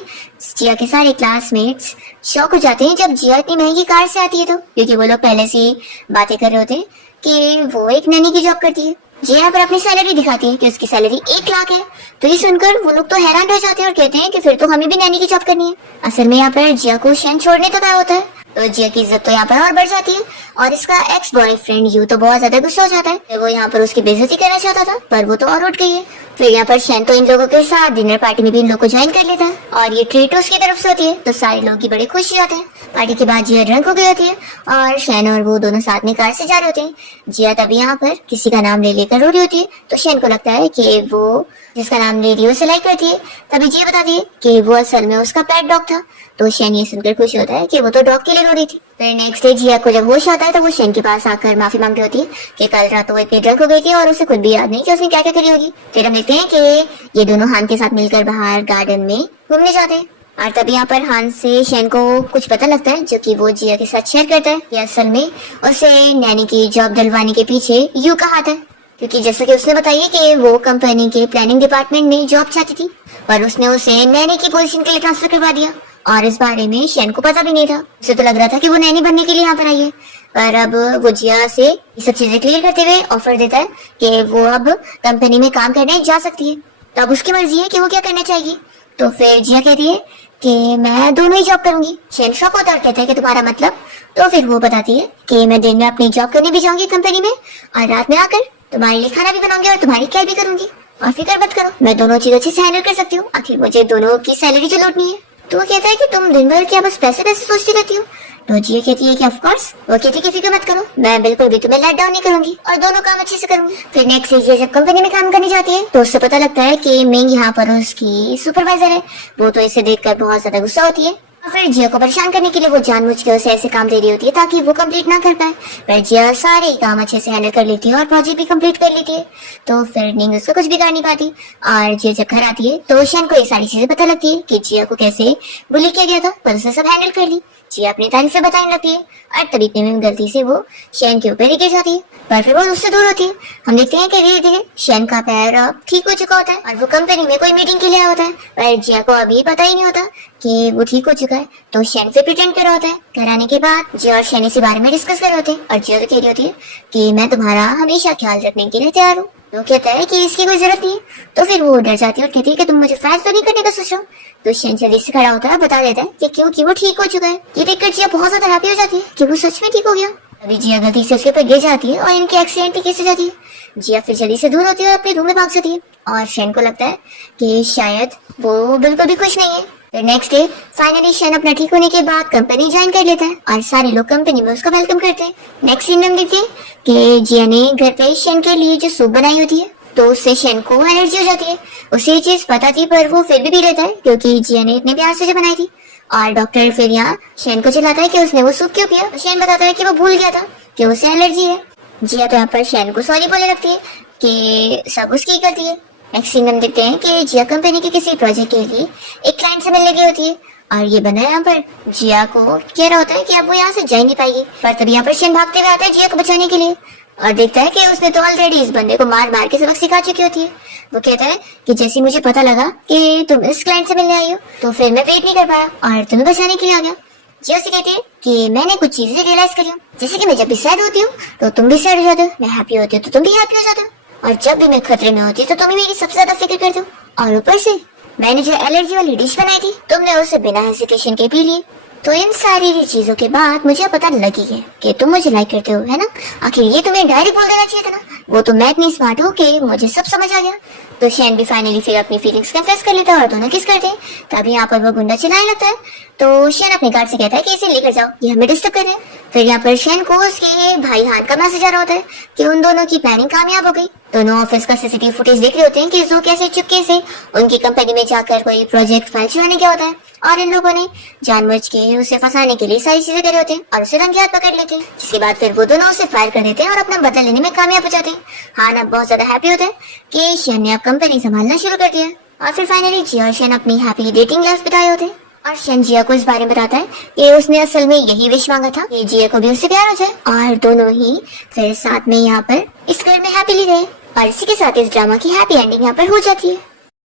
जिया के सारे क्लासमेट्स शॉक हो जाते हैं जब जिया इतनी महंगी कार से आती है, तो क्योंकि वो लोग पहले से ही बातें कर रहे होते हैं कि वो एक नैनी की जॉब करती है। जिया यहाँ पर अपनी सैलरी दिखाती है कि उसकी सैलरी 1 लाख है। तो ये सुनकर वो लोग तो हैरान रह जाते हैं और कहते हैं कि फिर तो हमें भी नैनी की जॉब करनी है। असल में यहाँ पर जिया को शैन छोड़ने तक आया होता है। तो जिया की इज्जत तो यहाँ पर और बढ़ जाती है और इसका एक्स बॉयफ्रेंड यू तो बहुत ज्यादा गुस्सा हो जाता है। वो यहाँ पर उसकी बेइज्जती करना चाहता था पर वो तो और उठ गई है। फिर यहाँ पर शैन तो इन लोगों के साथ डिनर पार्टी में भी इन लोगों को ज्वाइन कर लेता है और ये ट्रीट उसकी तरफ से होती है। तो सारे लोग की बड़े खुश जाते हैं। पार्टी के बाद जिया ड्रंक हो गई होती है और शैन और वो दोनों साथ में कार से जा रहे होते हैं। जिया तभी यहाँ पर किसी का नाम ले लेकर रो रही होती है। तो शैन को लगता है कि वो जिसका नाम ले रही है उसे लाइक करती है। तभी जिया बताती है कि वो असल में उसका पेट डॉग था। तो शैन ये सुनकर खुश होता है कि वो तो डॉग के लिए रो रही थी। फिर नेक्स्ट डे जिया को जब होश आता है तो वो शैन के पास आकर माफी मांग रही होती है कि कल रात वो इतनी ड्रंक हो गई थी और उसे खुद भी याद नहीं कि उसने क्या क्या करी होगी। फिर हम देखते हैं कि ये दोनों हान के साथ मिलकर बाहर गार्डन में घूमने जाते हैं और तभी यहाँ पर हान से शैन को कुछ पता लगता है जो कि वो जिया के साथ शेयर करता है कि असल में उसे नैनी की जॉब दिलवाने के पीछे यू का हाथ है। क्योंकि जैसा कि उसने बताया कि वो कंपनी के प्लानिंग डिपार्टमेंट में जॉब चाहती थी और उसने उसे नैनी की पोजीशन के लिए ट्रांसफर करवा दिया और इस बारे में शेन को पता भी नहीं था। उसे तो लग रहा था कि वो नैनी बनने के लिए यहाँ पर आई है, पर अब वो जिया से ये सब चीजें क्लियर करते हुए ऑफर देता है कि वो अब कंपनी में काम करने जा सकती है। तो अब उसकी मर्जी है कि वो क्या करना चाहेगी। तो फिर जिया कहती है कि मैं दोनों ही जॉब करूंगी। शेन शॉक होता है और कहता है कि तुम्हारा मतलब। तो फिर वो बताती है कि मैं दिन में अपनी जॉब करने भी जाऊंगी कंपनी में और रात में आकर तुम्हारे लिए खाना भी बनाऊंगी और तुम्हारी केयर भी करूंगी। और फिक्र मत करो, मैं दोनों चीज अच्छे से हैंडल कर सकती हूँ। आखिर मुझे दोनों की सैलरी जो लौटनी है। तो वो कहता है कि तुम दिन भर क्या बस पैसे पैसे सोचती रहती हो। तो जिया कहती है कि ऑफ कोर्स। वो कहती है कि फिक्र मत करो, मैं बिल्कुल भी तुम्हें लेट डाउन नहीं करूंगी और दोनों काम अच्छे से करूंगी। फिर नेक्स्ट जिया जब कंपनी में काम करने जाती है तो उससे पता लगता है कि मिंग यहाँ पर उसकी सुपरवाइजर है। वो तो इसे देखकर बहुत ज्यादा गुस्सा होती है और फिर जिया को परेशान करने के लिए वो जानबूझ के उसे ऐसे काम दे रही होती है ताकि वो कंप्लीट ना कर पाए। पर जिया सारे ही काम अच्छे से हैंडल कर लेती है और प्रोजेक्ट भी कंप्लीट कर लेती है। तो फिर निंग उसको कुछ भी कर नहीं पाती और जिया जब घर आती है तो शेन को ये सारी चीजें पता लगती है कि जिया को कैसे बुली किया गया था, पर उसने सब हैंडल कर ली। जिया अपनी तारीफ से बताने लगती है और तभी इतने में गलती से वो शेन के ऊपर ही गिर जाती है, पर फिर वो उससे दूर होती है। हम देखते हैं कि धीरे धीरे शेन का पैर अब ठीक हो चुका होता है और वो कंपनी में कोई मीटिंग के लिए आया होता है, पर जिया को अभी पता ही नहीं होता कि वो ठीक हो चुका है। तो शेन से प्रिटेंड कर रहा होता है। घर आने के बाद जिया और शेन इसी बारे में डिस्कस कर रहे होते हैं और जिया तो कह रही होती है कि मैं तुम्हारा हमेशा ख्याल रखने के लिए तैयार हूँ। तो कहता है कि इसकी कोई जरूरत नहीं है। तो फिर वो डर जाती है और कहती है कि तुम मुझे फायर तो नहीं करने का सोच रहे हो। तो शेन जल्दी से खड़ा होता है, बता देता है कि क्योंकि वो ठीक हो चुका है। ये देखकर जिया बहुत ज्यादा हैप्पी हो जाती है कि वो सच में ठीक हो गया। अभी जिया गलती से उसके ऊपर गिर जाती है और इनकी एक्सीडेंट केस हो जाती है। जिया फिर जल्दी से दूर होती है और अपने रूम में भाग जाती है और शेन को लगता है कि शायद वो बिल्कुल भी खुश नहीं है। फिर नेक्स्ट डे फाइनली शेन अपना ठीक होने के बाद कंपनी ज्वाइन कर लेता है और सारे लोग कंपनी में उसको वेलकम करते हैं। नेक्स्ट सीन में देखते हैं कि जिया ने घर पे शेन के लिए जो सूप बनाई होती है तो उससे शेन को एलर्जी हो जाती है। उसे ये चीज पता थी पर वो फिर भी पी लेता है क्योंकि जिया ने इतने प्यार से जो बनाई थी। और डॉक्टर फिर यहाँ शेन को चिल्लाता है कि उसने वो सूप क्यों पिया। तो शेन बताता है कि वो भूल गया था कि उसे एलर्जी है। जिया तो यहाँ पर शेन को सॉरी बोलने लगती है कि सब उसकी करती है। नेक्स्ट सीन में देखते हैं कि जिया कंपनी के किसी प्रोजेक्ट के लिए एक क्लाइंट से मिलने गई होती है और ये बंदा यहाँ पर जिया को कह रहा होता है कि अब वो यहाँ से जा ही नहीं पाएगी। पर तभी यहाँ पर शेन भागते हुए आता है जिया को बचाने के लिए और देखता है कि उसने तो ऑलरेडी इस बंदे को मार मार के सबक सिखा चुकी होती है। वो कहता है कि जैसे मुझे पता लगा कि तुम इस क्लाइंट से मिलने आई हो तो फिर मैं वेट नहीं कर पाया और तुम्हें बचाने के लिए आ गया। जिया से कहती है कि मैंने कुछ चीजें रियलाइज करी हूँ, जैसे कि मैं जब भी सैड होती हूँ तो तुम भी सैड हो जाते हो, मैं हैप्पी होती हूँ तो तुम भी हैप्पी हो जाते हो और जब भी मैं खतरे में होती हूँ तो तुम ही मेरी सबसे ज्यादा फिक्र करते हो। और ऊपर से मैंने जो एलर्जी वाली डिश बनाई थी तुमने उसे बिना हेसिटेशन के पी ली। तो इन सारी चीजों के बाद मुझे पता लगी है कि तुम मुझे लाइक करते हो, है ना। आखिर ये तुम्हें डायरेक्ट बोल देना चाहिए था ना, वो तो मैं इतनी स्मार्ट हूँ कि मुझे सब समझ आ गया। तो शेन भी फाइनली फिर अपनी फीलिंग्स कन्फेस कर लेता है और दोनों किस करते हैं। तभी यहाँ पर वो गुंडा चिल्लाने लगता है। तो शेन अपने गार्ड से कहता है कि इसे लेकर जाओ, ये हमें डिस्टर्ब कर रहे हैं। फिर यहाँ पर शेन को उसके भाई हान का मैसेज आ रहा होता है कि उन दोनों की प्लानिंग कामयाब हो गई। दोनों ऑफिस का सीसीटीवी फुटेज देख रहे होते हैं कि जो कैसे चुपके से उनकी कंपनी में जाकर कोई प्रोजेक्ट फाइल चुराने गया होता है और इन लोगों ने जानबूझ के उसे फंसाने के लिए सारी चीजें करे होते हैं और उसे रंगे हाथ पकड़ लेते हैं। जिसके बाद फिर वो दोनों उसे फायर कर देते हैं और अपना बदला लेने में कामयाब हो जाते हैं। हान अब बहुत ज्यादा हैप्पी होता है कि शेन ने अब कंपनी संभालना शुरू कर दिया और फिर फाइनली जिया और शेन अपनी हैप्पी डेटिंग लाइफ बिताए होते हैं। और शेन जिया को इस बारे में बताता है कि उसने असल में यही विश मांगा था कि जिया को भी उससे प्यार हो जाए और दोनों ही फिर साथ में यहाँ पर इस घर में हैप्पीली रहे। और इसी के साथ इस ड्रामा की हैप्पी एंडिंग यहाँ पर हो जाती है।